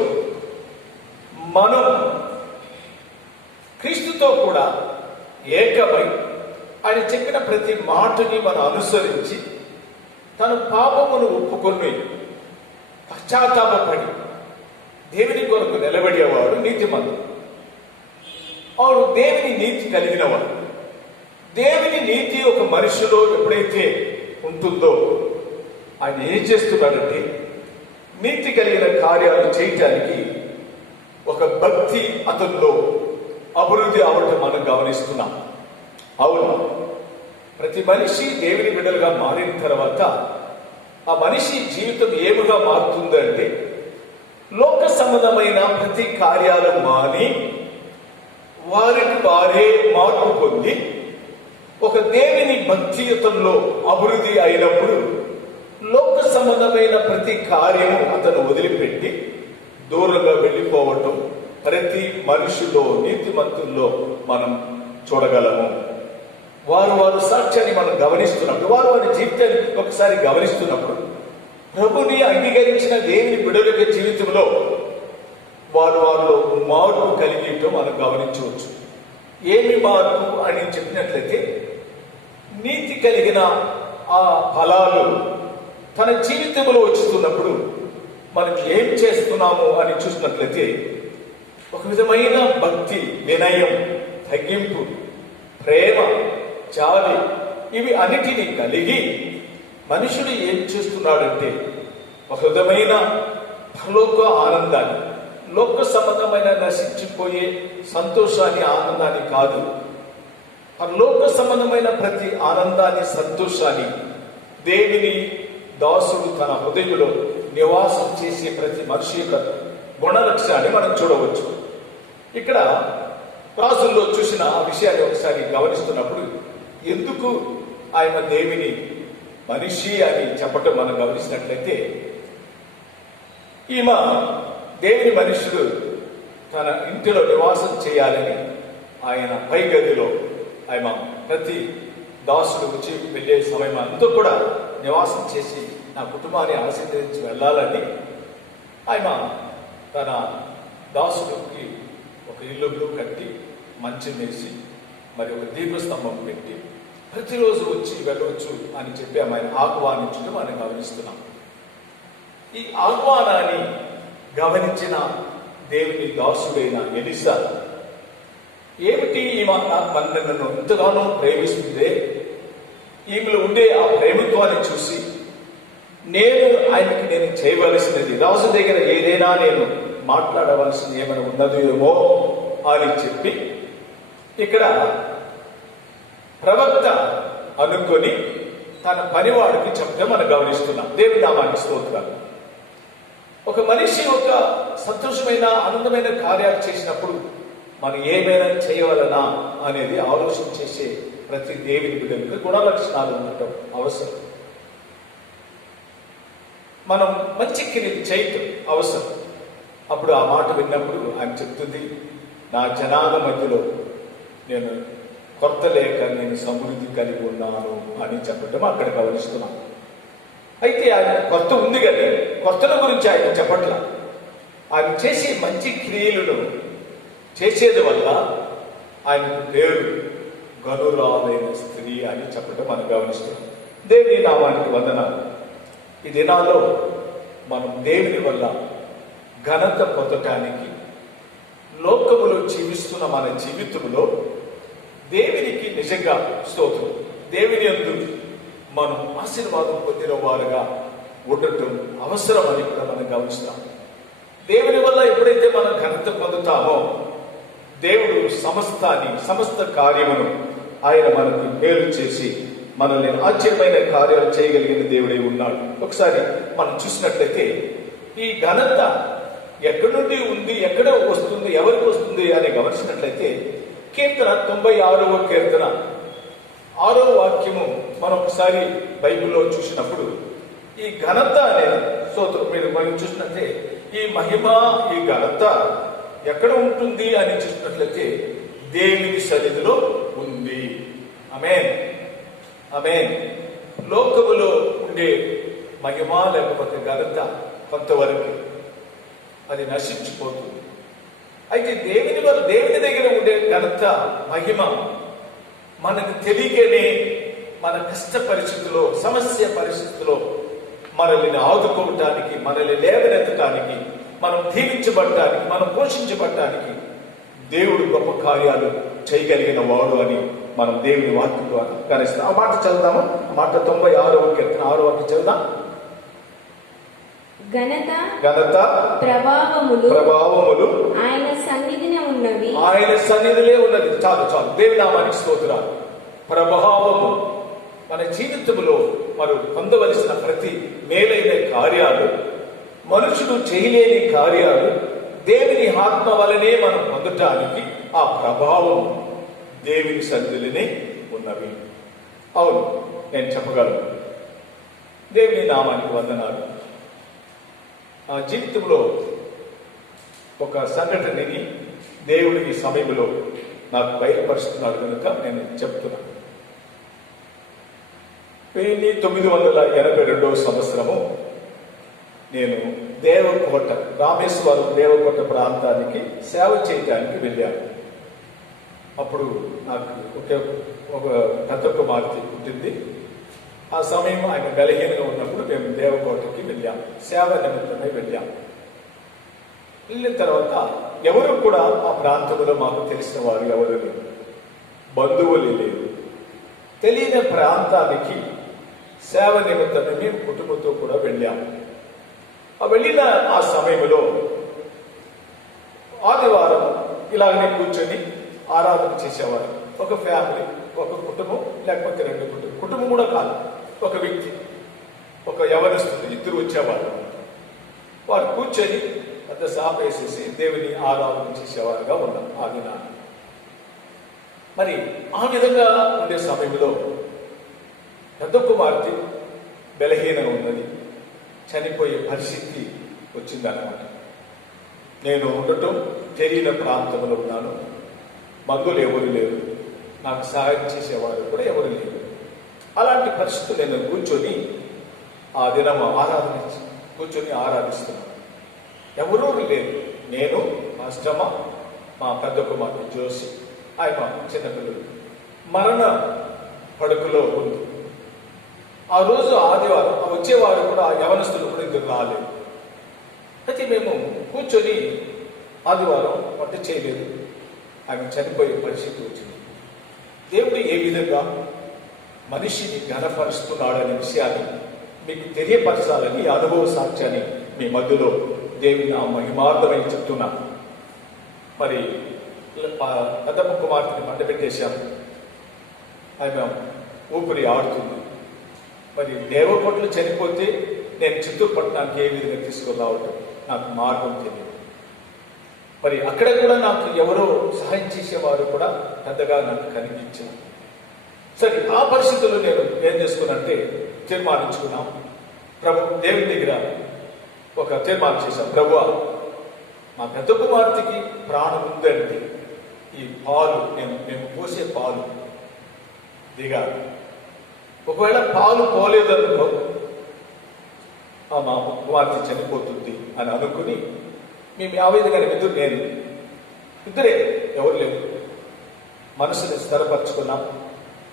మనం క్రీస్తుతో కూడా ఏకమై ఆయన చెప్పిన ప్రతి మాటని మనం అనుసరించి తన పాపమును ఒప్పుకొని పశ్చాత్తాపడి దేవుని కొరకు నిలబడేవాడు నీతిమంతుడు. వాడు దేవుని నీతి కలిగిన వాడు. దేవుని నీతి ఒక మనిషిలో ఎప్పుడైతే ఉంటుందో ఆయన ఏం చేస్తున్నాడంటే నీతి కలిగిన కార్యాలు చేయటానికి ఒక భక్తి అతనిలో అభివృద్ధి అవటం మనం గమనిస్తున్నాం. అవును, ప్రతి మనిషి దేవుని బిడ్డలుగా మారిన తర్వాత ఆ మనిషి జీవితం ఏముగా మారుతుందంటే లోక సంబంధమైన ప్రతి కార్యాలు మాని వారికి వారే మార్పు పొంది ఒక దేవుని భక్తియుతంలో అభివృద్ధి అయినప్పుడు లోక సంబంధమైన ప్రతి కార్యము అతను వదిలిపెట్టి దూరంగా వెళ్ళిపోవటం ప్రతి మనిషిలో నీతిమంతుల్లో మనం చూడగలము. వారు సాక్ష్యాన్ని మనం గమనిస్తున్నప్పుడు, వారి జీవితాన్ని ఒకసారి గమనిస్తున్నప్పుడు ప్రభుని అంగీకరించిన దేవుని బిడ్డల జీవితంలో వారిలో మార్పు కలిగేటో మనం గమనించవచ్చు. ఏమి మార్పు అని చెప్పినట్లయితే నీతి కలిగిన ఆ ఫలాలు తన జీవితంలో వచ్చుతున్నప్పుడు మనం ఏం చేస్తున్నాము అని చూసినట్లయితే ఒక విధమైన భక్తి, వినయం, తగ్గింపు, ప్రేమ, జాలి ఇవి అన్నిటినీ కలిగి మనుషుడు ఏం చేస్తున్నాడంటే ఒక విధమైన పరలోక ఆనందాన్ని, లోక సంబంధమైన నశించిపోయే సంతోషాన్ని, ఆనందాన్ని కాదు, పరలోక సంబంధమైన ప్రతి ఆనందాన్ని, సంతోషాన్ని దేవుని దాసుడు తన హృదయంలో నివాసం చేసే ప్రతి మనిషి యొక్క గుణలక్ష్యాన్ని మనం చూడవచ్చు. ఇక్కడ రాజుల్లో చూసిన ఆ విషయాన్ని ఒకసారి గమనిస్తున్నప్పుడు ఎందుకు ఆయన దేవుని మనిషి అని చెప్పటం మనం గమనించినట్లయితే, ఈమె దేవుని మనుషుడు తన ఇంటిలో నివాసం చేయాలని ఆయన పై గదిలో ఆయన ప్రతి దాసుడు వచ్చి వెళ్ళే సమయం అంతా కూడా నివాసం చేసి నా కుటుంబాన్ని ఆశీర్వదించి వెళ్ళాలని ఆయన తన దాసుడికి ఒక ఇల్లు కట్టి మంచం వేసి మరి ఒక దీపస్తంభం పెట్టి ప్రతిరోజు వచ్చి వెళ్ళవచ్చు అని చెప్పి ఆయన ఆహ్వానించడం మనం గమనిస్తున్నాం. ఈ ఆహ్వానాన్ని గమనించిన దేవుని దాసుడైన ఎలీషా, ఏమిటి ఈమె నన్ను ఎంతగానో ప్రేమిస్తుందే, ఈమెలో ఉండే ఆ ప్రేమత్వాన్ని చూసి నేను చేయవలసినది, రాజు దగ్గర ఏదైనా నేను మాట్లాడవలసింది ఏమైనా ఉన్నదేమో అని చెప్పి ఇక్కడ ప్రవక్త అనుకొని తన పనివాడికి చెప్పడం మనం గమనిస్తున్నాం. దేవుని నామానికి స్తోత్రాలు. ఒక మనిషి ఒక సంతోషమైన ఆనందమైన కార్యాలు చేసినప్పుడు మనం ఏమైనా చేయవలనా అనేది ఆలోచన చేసే ప్రతి దేవుని బిడ్డలకు గుణలక్షణాలు ఉండటం అవసరం. మనం మంచి క్రియలు చేయటం అవసరం. అప్పుడు ఆ మాట విన్నప్పుడు ఆయన చెప్తుంది, నా జనాల మధ్యలో నేను కొరత లేక నేను సమృద్ధి కలిగి ఉన్నాను అని చెప్పటం అక్కడ గమనిస్తున్నాం. అయితే ఆయన కొరత ఉంది కానీ కొరతల గురించి ఆయన చెప్పట్ల. ఆయన చేసే మంచి క్రియలను చేసేది వల్ల ఆయనకు పేరు గనురాలైన స్త్రీ అని చెప్పటం మనం గమనిస్తున్నాం. దేవుని నామానికి వందనాలు. ఈ దినాల్లో మనం దేవుని వల్ల ఘనత పొందటానికి లోకములో జీవిస్తున్న మన జీవితంలో దేవునికి నిజంగా స్తోత్రం, దేవుని యందు మనం ఆశీర్వాదం పొందిన వారుగా ఉండటం అవసరమని కూడా మనం గమనిస్తాం. దేవుని వల్ల ఎప్పుడైతే మనం ఘనత పొందుతామో దేవుడు సమస్త కార్యమును ఆయన మనకు మేలు చేసి మనల్ని ఆశ్చర్యమైన కార్యాలు చేయగలిగిన దేవుడే ఉన్నాడు. ఒకసారి మనం చూసినట్లయితే ఈ ఘనత ఎక్కడి నుండి ఉంది, ఎక్కడ వస్తుంది, ఎవరికి వస్తుంది అని గమనించినట్లయితే కీర్తన 96వ కీర్తన 6వ వాక్యము మనం ఒకసారి బైబిల్లో చూసినప్పుడు ఈ ఘనత అనేది మీరు మనం చూసినట్లయితే ఈ మహిమ, ఈ ఘనత ఎక్కడ ఉంటుంది అని చూసినట్లయితే దేవుని సన్నిధిలో ఉంది. ఆమేన్, ఆమేన్. లోకములో ఉండే మహిమ లేకపోతే ఘనత కొంతవరకు అది నశించిపోతుంది. అయితే దేవుని దగ్గర ఉండే ఘనత, మహిమ మనకు తెలియకనే మన కష్ట పరిస్థితుల్లో, సమస్య పరిస్థితుల్లో మనల్ని ఆదుకోవటానికి, మనల్ని లేవనెత్తటానికి, మనం దీవించబడటానికి, మనం పోషించబడటానికి దేవుడు గొప్ప కార్యాలు చేయగలిగిన వాడు అని మనం దేవుని వాక్యం ద్వారా గమనిస్తాం. ఆ మాట చదువుదాము. మాట 96వ కీర్తన 6వ వాక్యం చదువుదాం. ఘనత ఘనత ప్రభావములు ప్రభావములు ఆయన సన్నిధిని ఉన్నవి. ఆయన సన్నిధిలో ఉన్నది. చాలు చాలు. దేవుని నామానికి స్తోత్రాలు. ప్రభావము మన జీవితంలో మనం పొందవలసిన ప్రతి మేలైన కార్యాలు, మనుషుడు చేయలేని కార్యాలు దేవుని ఆత్మ వలనే మనం పొందటానికి ఆ ప్రభావం దేవుని సన్నిధిలోనే ఉన్నవి. అవును, నేను చెప్పగలను. దేవుని నామానికి వందనాలు. ఆ జీవితంలో ఒక సంఘటనని దేవుడికి సమయంలో నాకు బయలుపరుస్తున్నాడు కనుక నేను చెప్తున్నాను. 1982 సంవత్సరము నేను దేవకోట, రామేశ్వరం దేవకోట ప్రాంతానికి సేవ చేయడానికి వెళ్ళాను. అప్పుడు నాకు ఒక పెద్ద కుమార్తె పుట్టింది. ఆ సమయం ఆయన బలహీనంగా ఉన్నప్పుడు మేము దేవకోటకి వెళ్ళాం, సేవ నిమిత్తమై వెళ్ళాం. వెళ్ళిన తర్వాత ఎవరు కూడా ఆ ప్రాంతంలో మాకు తెలిసిన వారు ఎవరు లేరు, బంధువులు లేరు. తెలియని ప్రాంతానికి సేవ నిమిత్తమై మేము కుటుంబంతో కూడా వెళ్ళాము. ఆ వెళ్ళిన ఆ సమయంలో ఆదివారం ఇలాగనే కూర్చొని ఆరాధన చేసేవారు. ఒక ఫ్యామిలీ, ఒక కుటుంబం, లేకపోతే 2 కుటుంబం కూడా కాదు, ఒక వ్యక్తి, ఒక యవనస్తుడు, 2 వచ్చేవారు. వారు కూర్చొని పెద్ద సాప వేసేసి దేవుని ఆరాధన చేసేవారుగా ఉన్నారు ఆ దినాన్ని. మరి ఆ విధంగా ఉండే సమయంలో పెద్ద కుమార్తె బలహీనంగా ఉన్నది, చనిపోయే పరిస్థితి వచ్చిందన్నమాట. నేను ఉండటం తెలియని ప్రాంతంలో ఉన్నాను, బంధువులు ఎవరు లేరు, నాకు సహాయం చేసేవారు కూడా ఎవరు లేరు. అలాంటి పరిస్థితులు నేను కూర్చొని ఆ దినం కూర్చొని ఆరాధిస్తున్నాను. ఎవరూ లేరు. నేను, మా అష్టమ, మా పెద్ద కుమార్తె జోసి, ఆయన చిన్నపిల్లలు మరణ పడుకులో ఉంది. ఆ రోజు ఆదివారం, వచ్చేవారు కూడా యవనస్తులు కూడా 2 రాలేదు. అయితే మేము కూర్చొని ఆదివారం వంట చేయలేదు, ఆమె చనిపోయే పరిస్థితి వచ్చింది. దేవుడు ఏ విధంగా మనిషిని ఘనపరుస్తున్నాడనే విషయాన్ని మీకు తెలియపరచాలని ఈ అనుభవ సాక్ష్యాన్ని మీ మధ్యలో దేవుని ఆ మహిమార్థమై చెప్తున్నాను. మరి పెద్దమ్మ కుమార్తెని మంట పెట్టేశాము, ఆమె ఊపిరి ఆడుతుంది. మరి దేవకోటలు చనిపోతే నేను చిత్తూరు పట్టణానికి ఏ విధంగా తీసుకొని రావటం నాకు మార్గం తెలియదు. మరి అక్కడ కూడా నాకు ఎవరో సహాయం చేసేవారు కూడా పెద్దగా నాకు కనిపించారు. సరే, ఆ పరిస్థితుల్లో నేను ఏం చేసుకున్నంటే తీర్మానించుకున్నాం. దేవుని దగ్గర ఒక తీర్మానం చేశాం. ప్రభువా, మా పెద్ద కుమార్తెకి ప్రాణం ఉందంటే ఈ పాలు మేము పోసే పాలు దిగాలి. ఒకవేళ పాలు పోలేదనుకో మా కుమార్తె చనిపోతుంది అని అనుకుని మేము 50 కానీ నేను ఇద్దరే, ఎవరు లేవు, మనసుని స్థిరపరచుకున్నాం.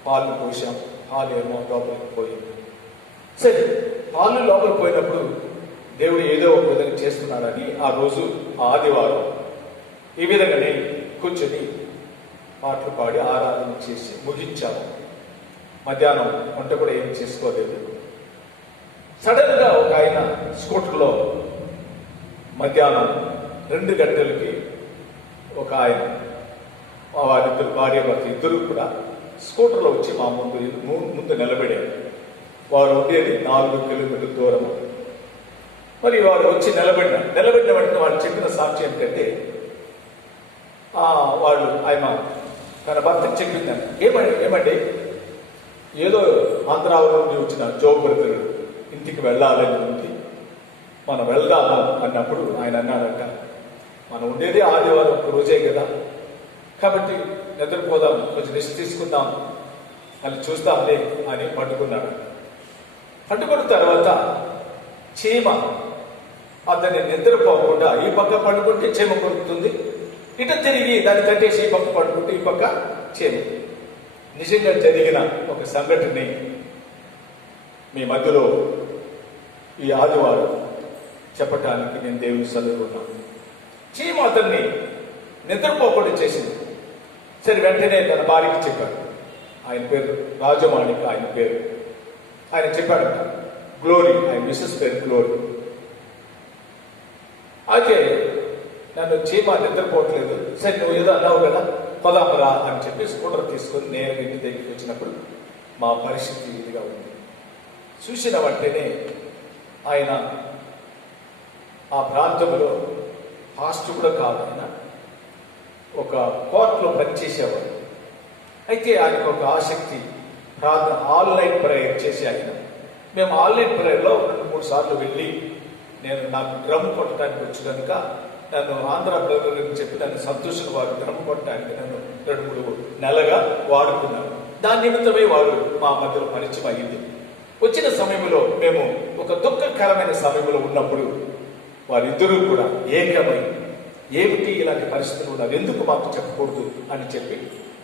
పాలు పోసాం, పాలు ఏమో లోపలికి పోయింది. సరే, పాలు లోపలికి పోయినప్పుడు దేవుడు ఏదో ఒక విధంగా చేస్తున్నాడని ఆ రోజు ఆదివారం ఈ విధంగానే కూర్చొని పాటలు పాడి ఆరాధన చేసి ముగించాము. మధ్యాహ్నం వంట కూడా ఏం చేసుకోలేదు. సడన్ గా ఒక ఆయన స్కూటర్లో మధ్యాహ్నం 2 గంటలకి ఒక ఆయన, వారిద్దరు భార్య భర్త ఇద్దరు కూడా స్కూటర్లో వచ్చి మా ముందు నిలబడారు. వారు ఉండేది 4 కిలోమీటర్ల దూరం. మరి వారు వచ్చి నిలబడిన వెంటనే వాళ్ళు చెప్పిన సాక్ష్యం ఏంటంటే, వాళ్ళు ఆయన తన భర్తకి చెప్పిందని, ఏమండి ఏదో ఆంధ్రాలో నుండి వచ్చిన జోబర్తులు ఇంటికి వెళ్ళాలని ఉంది, మనం వెళ్దాము అన్నప్పుడు ఆయన అన్నాడంట, మనం ఉండేది ఆదివారం ఒక రోజే కదా, కాబట్టి నిద్రపోదాం, కొంచెం రెస్ట్ తీసుకుందాం, అని చూస్తాంలే అని పట్టుకున్నాడు. పట్టుకున్న తర్వాత చీమ అతన్ని నిద్రపోకుండా ఈ పక్క పడుకుంటే చీమ కొడుకుతుంది, ఇటు తిరిగి దాన్ని తట్టేసి ఈ పక్క పడుకుంటే ఈ పక్క చీమ. నిజంగా జరిగిన ఒక సంఘటనని మీ మధ్యలో ఈ ఆదివారం చెప్పటానికి నేను దేవుని చదువుకున్నాను. చీమ అతన్ని నిద్రపోకుండా చేసింది. సరే, వెంటనే తన భార్యకి చెప్పాడు. ఆయన పేరు రాజమాణిక, ఆయన పేరు. ఆయన చెప్పాడంట, గ్లోరీ, ఆయన మిస్సెస్ పేరు గ్లోరీ. అయితే నన్ను చీమ నిద్రపోవట్లేదు, సరే నువ్వు ఏదో అన్నావు కదా పదాపరా అని చెప్పి స్కూటర్ తీసుకొని నేను ఇంటి దగ్గరికి వచ్చినప్పుడు మా పరిస్థితి ఇదిగా ఉంది. చూసిన వెంటనే ఆయన ఆ ప్రాంతంలో హాస్టల్ కూడా కాదు, ఆయన ఒక కోర్టులో పనిచేసేవాడు. అయితే ఆయనకు ఒక ఆసక్తి, ప్రార్థన ఆన్లైన్ ప్రేయర్ చేసి ఆయన మేము ఆన్లైన్ ప్రేయర్లో 2-3 సార్లు వెళ్ళి నాకు డ్రమ్ కొట్టడానికి వచ్చు కనుక నన్ను ఆంధ్ర బ్రదర్ అని చెప్పి నన్ను సంతోషం వారు డ్రమ్ కొట్టడానికి నన్ను 2-3 నెలగా వాడుకున్నారు. దాని నిమిత్తమే వారు మా మధ్యలో పరిచయం అయ్యింది. వచ్చిన సమయంలో మేము ఒక దుఃఖకరమైన సమయంలో ఉన్నప్పుడు వారిద్దరూ కూడా ఏకమై ఏమిటి ఇలాంటి పరిస్థితులు ఉన్నారు, ఎందుకు మాకు చెప్పకూడదు అని చెప్పి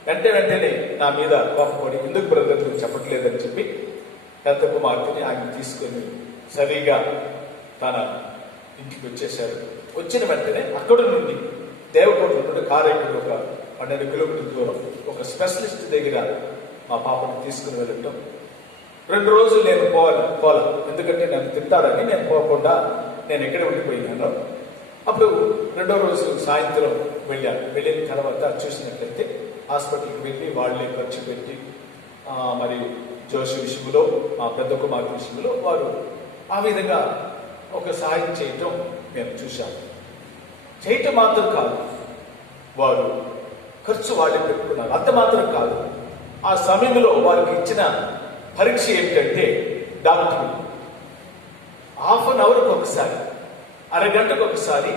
వెంటనే నా మీద కోపపడి ఎందుకు బ్రదర్ చెప్పట్లేదని చెప్పి పెద్ద కుమార్తెని ఆయన తీసుకొని సరిగా తన ఇంటికి వచ్చేశారు. వచ్చిన వెంటనే అక్కడ నుండి దేవకోట నుండి కారైకుడు ఒక 12 కిలోమీటర్ల దూరం ఒక స్పెషలిస్ట్ దగ్గర మా పాపను తీసుకుని వెళ్ళటం. 2 రోజులు నేను పోలా, ఎందుకంటే నన్ను తింటారని నేను పోకుండా నేను ఎక్కడ ఉండిపోయినాను. అప్పుడు 2వ రోజు సాయంత్రం వెళ్ళాను. వెళ్ళిన తర్వాత చూసినట్లయితే హాస్పిటల్కి వెళ్ళి వాళ్ళే ఖర్చు పెట్టి మరి జోషి విషయంలో మా పెద్ద కుమార్తె విషయంలో వారు ఆ విధంగా ఒక సహాయం చేయటం మేము చూశాము. చేయటం మాత్రం కాదు, వారు ఖర్చు వాళ్ళే పెట్టుకున్నారు. అంత మాత్రం కాదు, ఆ సమయంలో వారికి ఇచ్చిన పరీక్ష ఏమిటంటే డాక్టర్ ½ అన్ అవర్కి ఒకసారి, అరగంటకు ఒకసారి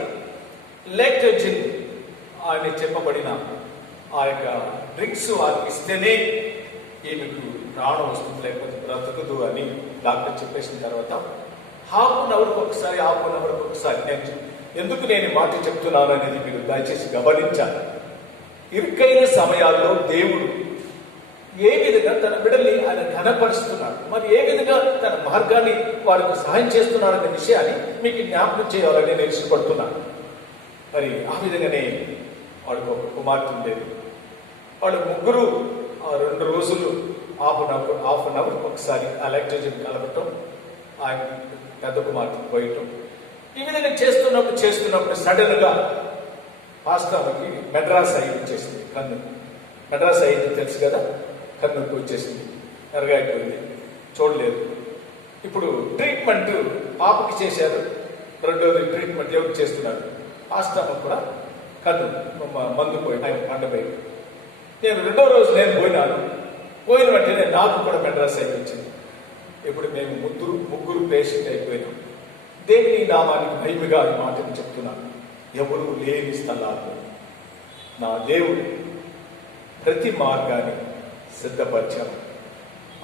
లాక్టోజన్ అని చెప్పబడిన ఆ యొక్క డ్రింక్స్ వారికి ఇస్తేనే ఈమెకు ప్రాణం వస్తుంది, లేకపోతే బ్రతకదు అని డాక్టర్ చెప్పేసిన తర్వాత ½ అన్ అవర్కి ఒకసారి ఎందుకు నేను మాట చెప్తున్నాను అనేది మీరు దయచేసి గమనించాలి. ఇరుకైన సమయాల్లో దేవుడు ఏ విధంగా తన బిడ్డల్ని ఆయన ఘనపరుస్తున్నాడు, మరి ఏ విధంగా తన మార్గాన్ని వారికి సహాయం చేస్తున్నాడనే విషయాన్ని మీకు జ్ఞాపకం చేయాలని నేను ఇష్టపడుతున్నాను. మరి ఆ విధంగానే వాడికి ఒక కుమార్తె ఉండేది. వాళ్ళు ముగ్గురు 2 రోజులు ½ అన్ అవర్కి ఒకసారి ఆ లాక్టోజన్ కలపటం, ఆయన పెద్ద కుమార్తె పోయటం, ఈ విధంగా చేస్తున్నప్పుడు సడన్ గా పాస్టాకి మెడ్రాస్ అయ్యి వచ్చేసింది. కన్ను మెడ్రాస్ అయ్యింది తెలుసు కదా, కన్నుకు వచ్చేసింది, ఎరగైపోయింది, చూడలేదు. ఇప్పుడు ట్రీట్మెంట్ పాపకి చేశారు, 2వది ట్రీట్మెంట్ ఎవరికి చేస్తున్నారు, పాస్టాకు కూడా కన్ను మందు పోయి ఆయన పండబోయి. నేను 2వ రోజు నేను పోయిన వెంటనే నాకు కూడా మెడ్రాస్ అయ్యి వచ్చింది. ఇప్పుడు మేము ముగ్గురు పేషెంట్ అయిపోయినాం. దేవుని నామానికి మహిమగా ఈ మాటను చెప్తున్నాను. ఎవరు లేని స్థలాల్లో నా దేవుడు ప్రతి మార్గాన్ని సిద్ధపరిచాను.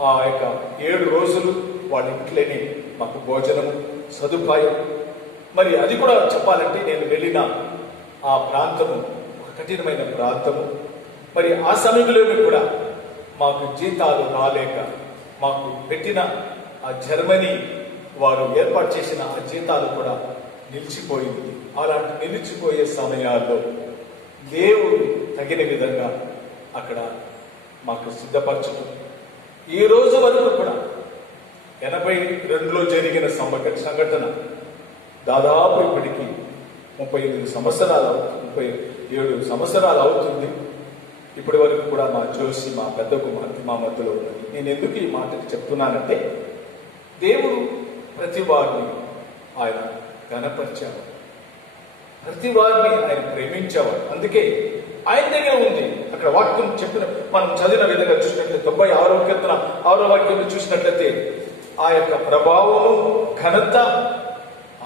ఆ యొక్క 7 రోజులు వాళ్ళ ఇంట్లోనే మాకు భోజనము సదుపాయం. మరి అది కూడా చెప్పాలంటే నేను వెళ్ళిన ఆ ప్రాంతము ఒక కఠినమైన ప్రాంతము. మరి ఆ సమయంలోనే కూడా మాకు జీతాలు రాలేక మాకు పెట్టిన ఆ జర్మనీ వారు ఏర్పాటు చేసిన ఆ జీతాలు కూడా నిలిచిపోయింది. అలాంటి నిలిచిపోయే సమయాల్లో దేవుడు తగిన విధంగా అక్కడ మాకు సిద్ధపరచడం. ఈ రోజు వరకు కూడా 82లో జరిగిన సంఘటన దాదాపు ఇప్పటికి 37 సంవత్సరాలు అవుతుంది. ఇప్పటి వరకు కూడా మా జోసి, మా పెద్ద కుమార్తె మా మధ్యలో ఉన్నది. నేను ఎందుకు ఈ మాటకి చెప్తున్నానంటే దేవుడు ప్రతి వారిని ఆయన ఘనపరిచాడు, ప్రతి వారిని ఆయన ప్రేమించేవాడు. అందుకే ఆయన దగ్గర ఉంది. అక్కడ వాక్యం చెప్పిన మనం చదివిన విధంగా చూసినట్లయితే 96వ కీర్తన 6వ వాక్యం చూసినట్లయితే ఆ యొక్క ప్రభావము ఘనత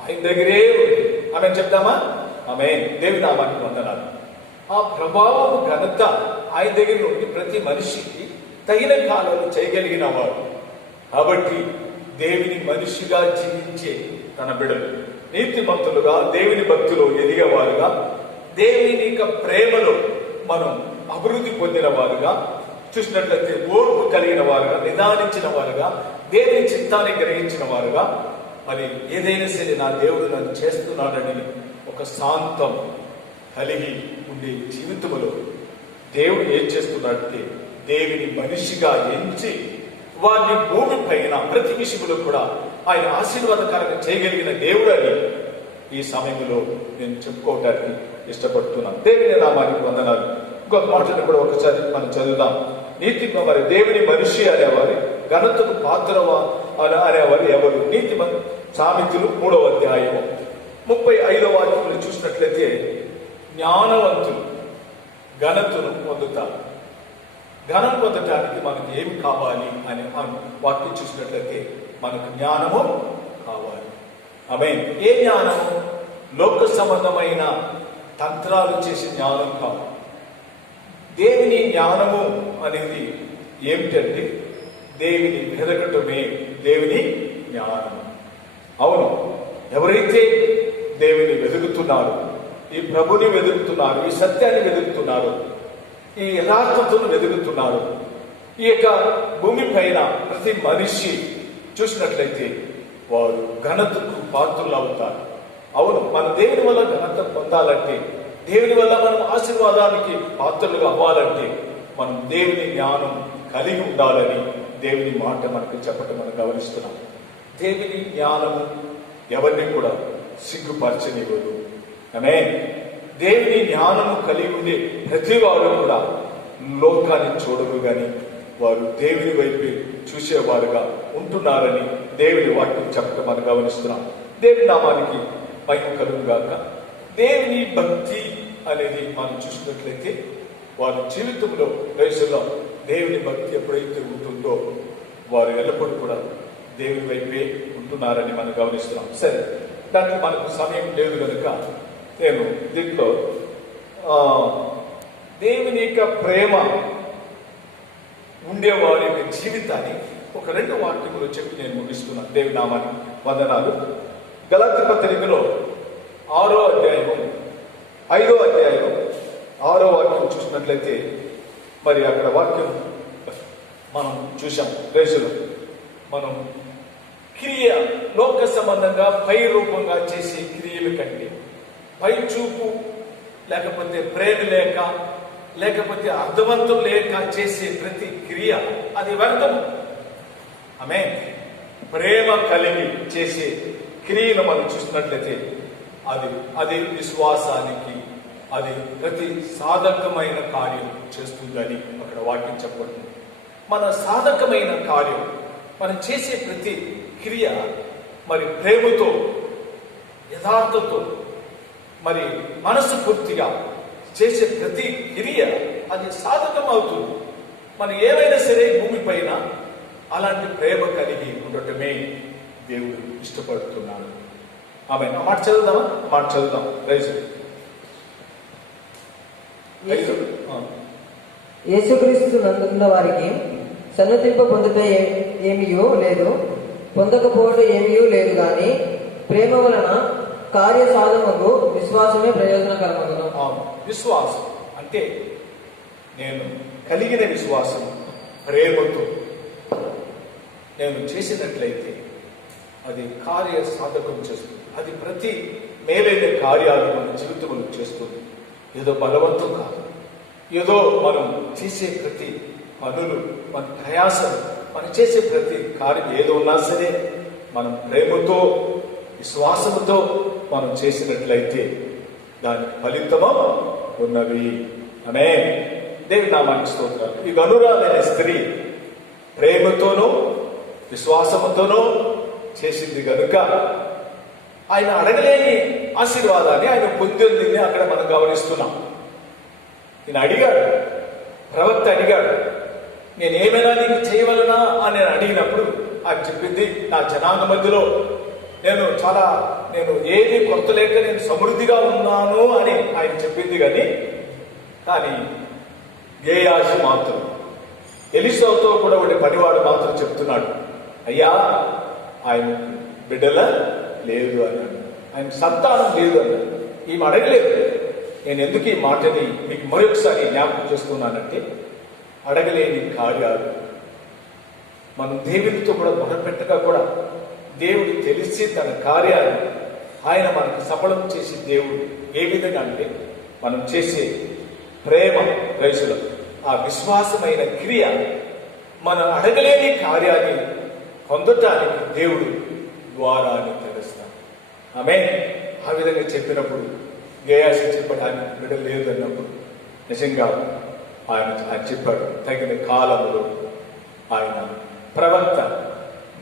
ఆయన దగ్గరే ఉంది. ఆమె చెప్తామా? ఆమె దేవుని నామానికి వందనాలు. ఆ ప్రభావము ఘనత ఆయన దగ్గర నుండి ప్రతి మనిషికి తగిన కాలంలో చేయగలిగిన వాడు. కాబట్టి దేవుని మనిషిగా జీవించే తన బిడ్డలు నీతిమంతులుగా, దేవుని భక్తిలో ఎదిగేవారుగా, దేవుని యొక్క ప్రేమలో మనం అభివృద్ధి పొందిన వారుగా చూసినట్లయితే ఓర్పు కలిగిన వారుగా, నిదానించిన వారుగా, దేవుని చిత్తాన్ని గ్రహించిన వారుగా, మరి ఏదైనా సరే నా దేవుడు నన్ను చేస్తున్నాడని ఒక శాంతం కలిగి ఉండే జీవితంలో దేవుడు ఏం చేస్తున్నాడంటే దేవుని మనిషిగా ఎంచి వారిని భూమి పైన ప్రతి విషయంలో కూడా ఆయన ఆశీర్వాదకరంగా చేయగలిగిన దేవుడు అని ఈ సమయంలో నేను చెప్పుకోవడానికి ఇష్టపడుతున్నాను. దేవుని నామానికి వందనాలు. ఇంకొక మాటను కూడా ఒకసారి మనం చదువుదాం. నీతి మరి దేవుని మనిషి అనేవారు, ఘనతకు పాత్రవా అనేవారు ఎవరు? నీతి సామెతలు 3వ అధ్యాయం 35వ వాక్యంలో చూసినట్లయితే జ్ఞానవంతులు ఘనతను పొందుతారు. ఘనం పొందటానికి మనకు ఏమి కావాలి అని వాక్యం చూసినట్లయితే మనకు జ్ఞానము కావాలి. ఆమేన్. ఏ జ్ఞానము? లోక సంబంధమైన తంత్రాలు చేసే జ్ఞానం కాదు. దేవుని జ్ఞానము అనేది ఏమిటంటే దేవుని వెదకటమే దేవుని జ్ఞానం. అవును, ఎవరైతే దేవుని వెతుకుతున్నారో, ఈ ప్రభుని వెతుకుతున్నారు, ఈ సత్యాన్ని వెతుకుతున్నారు, ఈ యథార్థతను వెతుకుతున్నారు, ఈ యొక్క భూమి పైన ప్రతి మనిషి చూసినట్లయితే వారు ఘనతకు పాత్రులు అవుతారు. అవును, మన దేవుని వల్ల ఘనత పొందాలంటే, దేవుని వల్ల మనం ఆశీర్వాదానికి పాత్రలుగా అవ్వాలంటే మనం దేవుని జ్ఞానం కలిగి ఉండాలని దేవుని మాట మనకు చెప్పటం మనం గమనిస్తున్నాం. దేవుని జ్ఞానము ఎవరిని కూడా సిగ్గుపరచనివ్వదు. ఆమేన్. దేవుని జ్ఞానము కలిగి ఉండే ప్రతి వారు కూడా లోకాన్ని చూడరు కానీ వారు దేవుని వైపు చూసేవారుగా ఉంటున్నారని దేవుని వాక్యం చెప్పడం మనం గమనిస్తున్నాం. దేవుని నామానికి మహిమ కలుగుగాక. దేవుని భక్తి అనేది మనం చూసినట్లయితే వారి జీవితంలో వయసులో దేవుని భక్తి ఎప్పుడైతే ఉంటుందో వారు ఎల్లప్పుడూ కూడా దేవుని వైపే ఉంటున్నారని మనం గమనిస్తున్నాం. సరే, దాంట్లో మనకు సమయం లేదు కనుక నేను దీంట్లో దేవుని యొక్క ప్రేమ ఉండేవారి యొక్క జీవితాన్ని ఒక 2 వాక్యములు చెప్పి నేను ముగిస్తున్నాను. దేవుని నామానికి వందనాలు. గలాతీ పత్రికలో 6వ అధ్యాయం 5వ అధ్యాయం 6వ వాక్యం చూసినట్లయితే మరి అక్కడ వాక్యం మనం చూసాం. రేసులో మనం క్రియ లోక సంబంధంగా పై రూపంగా చేసే క్రియల కంటే పై చూపు లేకపోతే ప్రేమ లేకపోతే అర్థవంతం లేక చేసే ప్రతి క్రియ అది వ్యర్థం. ఆమేన్. ప్రేమ కలిగి చేసే క్రియను మనం చూసినట్లయితే అది విశ్వాసానికి అది ప్రతి సాధకమైన కార్యం చేస్తుందని అక్కడ వాక్యం చెప్పబడుతుంది. మన సాధకమైన కార్యం మనం చేసే ప్రతి క్రియ మరి ప్రేమతో, యథార్థతో, మరి మనసు పూర్తిగా చేసే ప్రతి క్రియ అది సాధకం అవుతుంది. మనం ఏమైనా సరే భూమి పైన అలాంటి ప్రేమ కలిగి ఉండటమే దేవుడు ఇష్టపడుతున్నాడు. ఆమె ఆ మాట చదువుదాం. యేసుక్రీస్తు నందున్న వారికి సన్నతింప పొందుట ఏమీయో లేదు, పొందకపోవటం ఏమీయో లేదు గాని ప్రేమ వలన కార్య సాధనకు విశ్వాసమే ప్రయోజనకరమగును. విశ్వాసం అంటే నేను కలిగిన విశ్వాసం ప్రేమతో నేను చేసినట్లయితే అది కార్య సాధకం చేస్తుంది. అది ప్రతి మేలైన కార్యాలు మన జీవితంలో చేస్తుంది. ఏదో బలవంతం కాదు, ఏదో మనం చేసే ప్రతి పనులు, మన ప్రయాసం, మనం చేసే ప్రతి కార్యం ఏదో ఉన్నా సరే మనం ప్రేమతో, విశ్వాసంతో మనం చేసినట్లయితే దానికి ఫలితము ఉన్నవి. ఆమేన్. దేవుని నామానికి స్తోత్రాలు. ఈ గనురాలైన స్త్రీ ప్రేమతోనూ విశ్వాసముతోనూ చేసింది కనుక ఆయన అడగలేని ఆశీర్వాదాన్ని ఆయన పొందింది అక్కడ మనం గమనిస్తున్నాం. ఈయన అడిగాడు, ప్రవక్త అడిగాడు, నేను ఏమైనా నీకు చేయవలనా అని నేను అడిగినప్పుడు ఆయన చెప్పింది, నా జనాంగ మధ్యలో నేను ఏది కొరత లేక నేను సమృద్ధిగా ఉన్నాను అని ఆయన చెప్పింది. కానీ గేయాజి మాత్రం ఎలీసాతో కూడా ఉండే పనివాడు మాత్రం చెప్తున్నాడు, అయ్యా ఆయన బిడ్డల లేదు అన్నాడు, ఆయన సంతానం లేదు అన్నాడు. ఈమె అడగలేదు. నేను ఎందుకు ఈ మాటని మీకు మరొకసారి జ్ఞాపకం చేస్తున్నానంటే అడగలేని కార్యాలు మనం దేవునితో కూడా మొదలుపెట్టగా కూడా దేవుడు తెలిసి తన కార్యాలు ఆయన మనకు సఫలం చేసి దేవుడు ఏ విధంగా అంటే మనం చేసే ప్రేమ వయసులో ఆ విశ్వాసమైన క్రియ మనం అడగలేని కార్యాన్ని పొందటానికి దేవుడు ద్వారాన్ని తెరుస్తాడు. ఆమేన్. ఆ విధంగా చెప్పినప్పుడు గేయాసి చెప్పాడు ఆయన బిడ్డ లేదు అన్నప్పుడు నిజంగా ఆయన చెప్పాడు తగిన కాలంలో ఆయన ప్రవక్త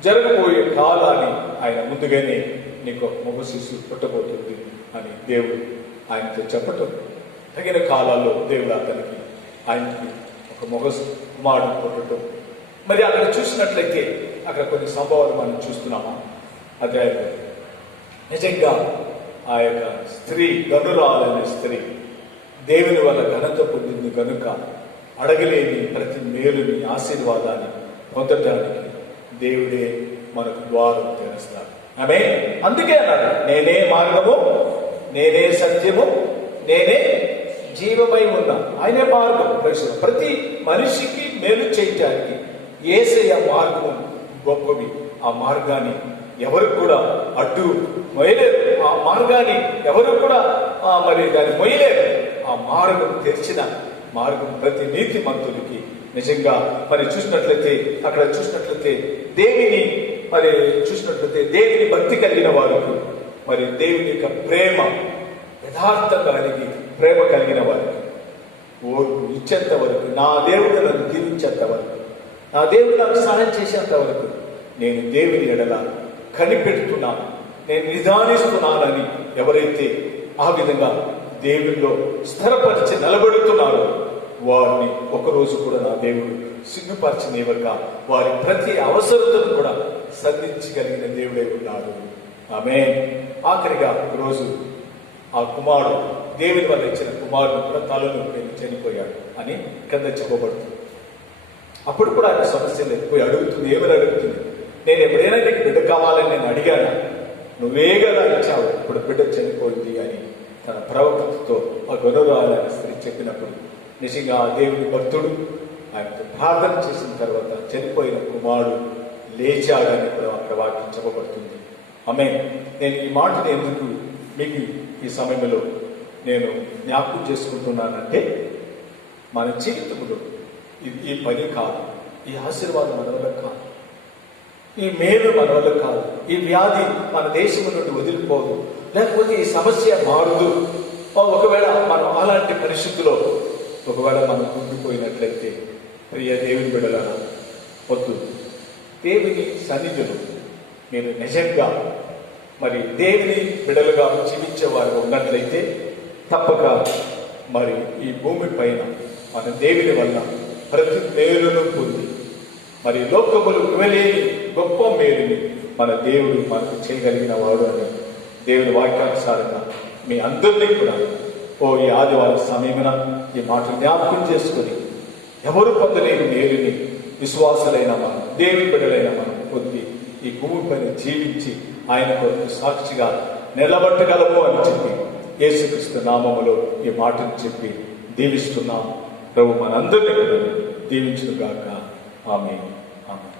జరగబోయే కాలాన్ని ఆయన ముందుగానే నీకు ఒక మగ శిశువు పుట్టబోతుంది అని దేవుడు ఆయనతో చెప్పటం తగిన కాలాల్లో దేవుడు అతనికి ఆయనకి ఒక మగ కుమారుడు పుట్టడం. మరి అక్కడ చూసినట్లయితే అక్కడ కొన్ని సంభవాలు మనం చూస్తున్నామా? అదే నిజంగా ఆ యొక్క స్త్రీ గనురాలనే స్త్రీ దేవుని వల్ల ఘనత పొందింది కనుక అడగలేని ప్రతి మేలుని ఆశీర్వాదాన్ని పొందటానికి దేవుడే మనకు ద్వారం తెరుస్తాడు. ఆమె అందుకే అన్నాడు, నేనే మార్గము, నేనే సత్యము, నేనే జీవమై ఉన్నా. ఆయనే మార్గం. ప్రతి మనిషికి మేలు చేయటానికి యేసయ్య మార్గము గొప్పవి. ఆ మార్గాన్ని ఎవరు కూడా అడ్డు మొయ్యలేరు. ఆ మార్గాన్ని ఎవరు కూడా మరి దాన్ని మొయ్యలేరు. ఆ మార్గం తెరిచిన మార్గం ప్రతి నీతి మంతులకి నిజంగా మరి చూసినట్లయితే అక్కడ చూసినట్లయితే దేవుని మరి చూసినట్లయితే దేవుని భక్తి కలిగిన వారికి మరి దేవుని యొక్క ప్రేమ యథార్థంగా కలిగి ప్రేమ కలిగిన వారికి ఓర్పు ఇచ్చేంత వరకు, నా దేవుడు నన్ను దీవించేంత వరకు, నా దేవుడు నాకు సహాయం చేసేంత వరకు నేను దేవుని ఎడల కనిపెడుతున్నాను, నేను నిదానిస్తున్నానని ఎవరైతే ఆ విధంగా దేవుల్లో స్థిరపరిచి నిలబెడుతున్నారో వారిని ఒకరోజు కూడా నా దేవుడు సిగ్గుపరచనివ్వక వారి ప్రతి అవసరతను కూడా సంధించగలిగిన దేవుడే ఉన్నాడు. ఆమేన్. ఆఖరిగా రోజు ఆ కుమారుడు దేవుని వల్ల ఇచ్చిన కుమారుడు కూడా తలను చనిపోయాడు అని కింద చెప్పబడుతుంది. అప్పుడు కూడా ఆయన సమస్య లేదు. పోయి అడుగుతుంది, ఏమని అడుగుతుంది? నేను ఎప్పుడైనా నీకు బిడ్డ కావాలని నేను అడిగాను, నువ్వే కదా ఇచ్చావు, ఇప్పుడు బిడ్డ చనిపోయింది అని తన ప్రవక్తతో ఆ గనురాలైన స్త్రీ చెప్పినప్పుడు నిజంగా ఆ దేవుని భక్తుడు ఆయనతో ప్రార్థన చేసిన తర్వాత చనిపోయిన కుమారుడు లేచాడని కూడా అక్కడ వాక్యం చెప్పబడుతుంది. ఆమేన్. నేను ఈ మాటను ఎందుకు మీకు ఈ సమయంలో నేను జ్ఞాపకం చేసుకుంటున్నానంటే, మన జీవితంలో ఈ పని కాదు, ఈ ఆశీర్వాదం మన వల్ల కాదు, ఈ మేలు మన వల్ల కాదు, ఈ వ్యాధి మన దేశం నుండి వదిలిపోదు, లేకపోతే ఈ సమస్య మారదు. ఒకవేళ మనం అలాంటి పరిస్థితుల్లో ఒకవేళ మనం కుంగిపోయినట్లయితే ప్రియ దేవుని బిడ్డలారా వద్దు. దేవుని సన్నిధిలో మీరు నిజంగా మరి దేవుని బిడ్డలుగా జీవించేవారు ఉన్నట్లయితే తప్పక మరి ఈ భూమి పైన మన దేవుని వల్ల ప్రతి మేలును పొంది మరి లోకములు ఇవ్వలేని గొప్ప మేలుని మన దేవుడు మనకు చేయగలిగిన వాడు అని దేవుని వాక్యానుసారంగా మీ అందరినీ కూడా ఈ ఆదివారం సమయమున ఈ మాటలు జ్ఞాపకం చేసుకుని ఎవరు పొందలేని మేలుని విశ్వాసులైన మనం, దేవుని బిడ్డలైన మనం పొంది ఈ భూమి పైన జీవించి ఆయన కొరకు సాక్షిగా నిలబట్టగలము అని చెప్పి యేసుక్రీస్తు నామములో ఈ మాటను చెప్పి దీవిస్తున్నాం. ప్రభు మనందరినీ కూడా దీవించుగాక. ఆమేన్. ఆమేన్.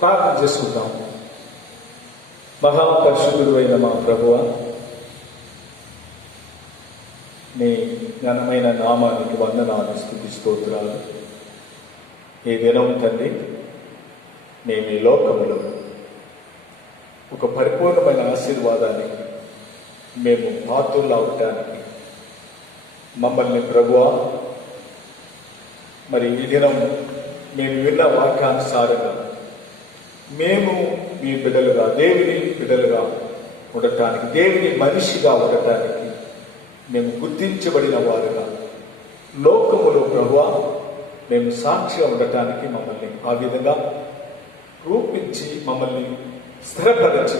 ప్రార్థన చేసుకుందాం. మహాపరిశుద్ధుడు అయిన మా ప్రభువా, నీ ఘనమైన నామానికి వందనాలు, స్తుతి స్తోత్రాలు. ఈ దినం తండ్రి మేము ఈ లోకములో ఒక పరిపూర్ణమైన ఆశీర్వాదానికి మేము పాత్రులు అవటానికి మమ్మల్ని ప్రభువా మరి ఈ దినం మేము విన్న వాక్యానుసారంగా మేము మీ బిడ్డలుగా, దేవుని బిడ్డలుగా ఉండటానికి, దేవుని మనిషిగా ఉండటానికి మేము గుర్తించబడిన వారుగా లోకములో ప్రభువా మేము సాక్షిగా ఉండటానికి మమ్మల్ని ఆ విధంగా రూపించి మమ్మల్ని స్థిరపరిచి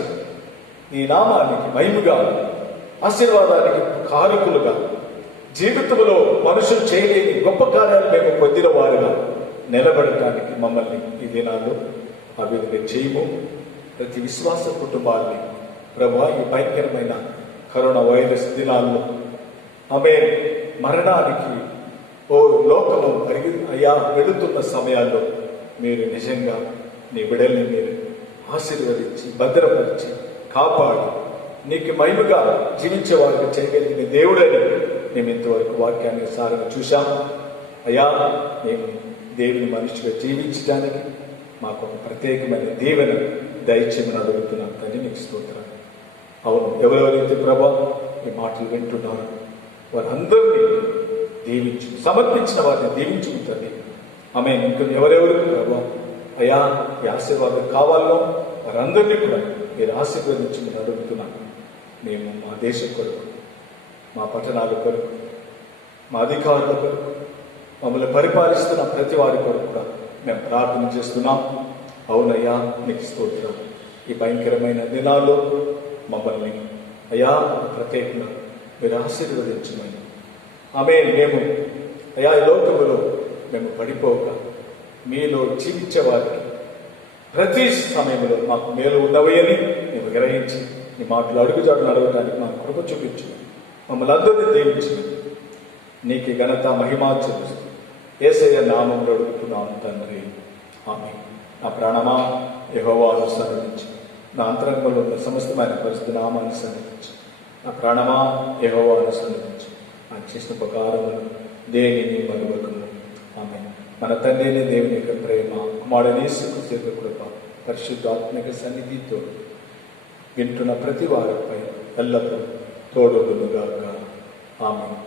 నీ నామానికి మహిమగా, ఆశీర్వాదానికి కారకులుగా, జీవితంలో మనుషులు చేయలేని గొప్ప కార్యాలు మేము పొందిన వారుగా నిలబడటానికి మమ్మల్ని ఈ దినాల్లో ఆ విధంగా చేయము. ప్రతి విశ్వాస కుటుంబాన్ని ప్రభువా ఈ భయంకరమైన కరోనా వైరస్ దినాల్లో ఆమె మరణానికి లోకము వెళుతున్న సమయాల్లో మీరు నిజంగా నీ బిడ్డల్ని మీరు ఆశీర్వదించి భద్రపరిచి కాపాడి నీకు మహిమగా జీవించే వారికి చేయగలిగిన దేవుడని మేము ఇంతవరకు వాక్యాన్ని సారంగా చూశాము. అయ్యా, మేము దేవుని మనిషిగా జీవించడానికి మాకు ఒక ప్రత్యేకమైన దీవెన దయచేయమని అడుగుతున్నాం తండ్రి. నీకు స్తోత్రం. అవును, ఎవరెవరైతే ప్రభా ఈ మాటలు వింటున్నారో వారందరినీ దీవించు, సమర్పించిన వారిని దీవించు తండ్రి. ఆమె ఇంకా ఎవరెవరు ప్రభా అయా ఈ ఆశీర్వాదం కావాలో వారందరినీ కూడా మీరు ఆశీర్వదించమని అడుగుతున్నాను. మేము మా దేశం కొరకు, మా పట్టణాల కొరకు, మా అధికారుల కొరకు, మమ్మల్ని పరిపాలిస్తున్న ప్రతి వారి కొరకు కూడా మేము ప్రార్థన చేస్తున్నాం. అవునయ్యా, నీకు స్తోత్రం. ఈ భయంకరమైన దినాల్లో మమ్మల్ని అయ్యా ప్రత్యేకంగా మీరు ఆశీర్వదించమని ఆమె మేము అయా ఈ లోకములో మేము పడిపోక మీలో జీవించే వారికి ప్రతి సమయంలో మాకు మేలు ఉన్నవని మేము గ్రహించి నీ మాటలు అడుగుజాడును అడగడానికి మాకు కృప చూపించు. మమ్మల్ని అందరినీ దీవించు. నీకు ఘనత మహిమ చెల్లిస్తూ యేసయ్య నామములో అడుగుతున్నాము తండ్రి, ఆమేన్. నా ప్రాణమా యెహోవాను సన్నిధించు, నా అంతరంగంలో ఉన్న సమస్తమైన పరిస్థితి నామాన్ని సన్నిధించు. నా ప్రాణమా యెహోవాను సన్నిధించు, ఆయన చేసిన ఉపకారములు దేనిని మరువకము. ఆమేన్. మన తండ్రి అయిన దేవుని యొక్క ప్రేమ, కుమారుడైన యేసుక్రీస్తు యొక్క కృప, పరిశుద్ధాత్మిక సన్నిధితో వింటున్న ప్రతి వారిపై ఎల్లప్పుడూ తోడుగాక. ఆమేన్.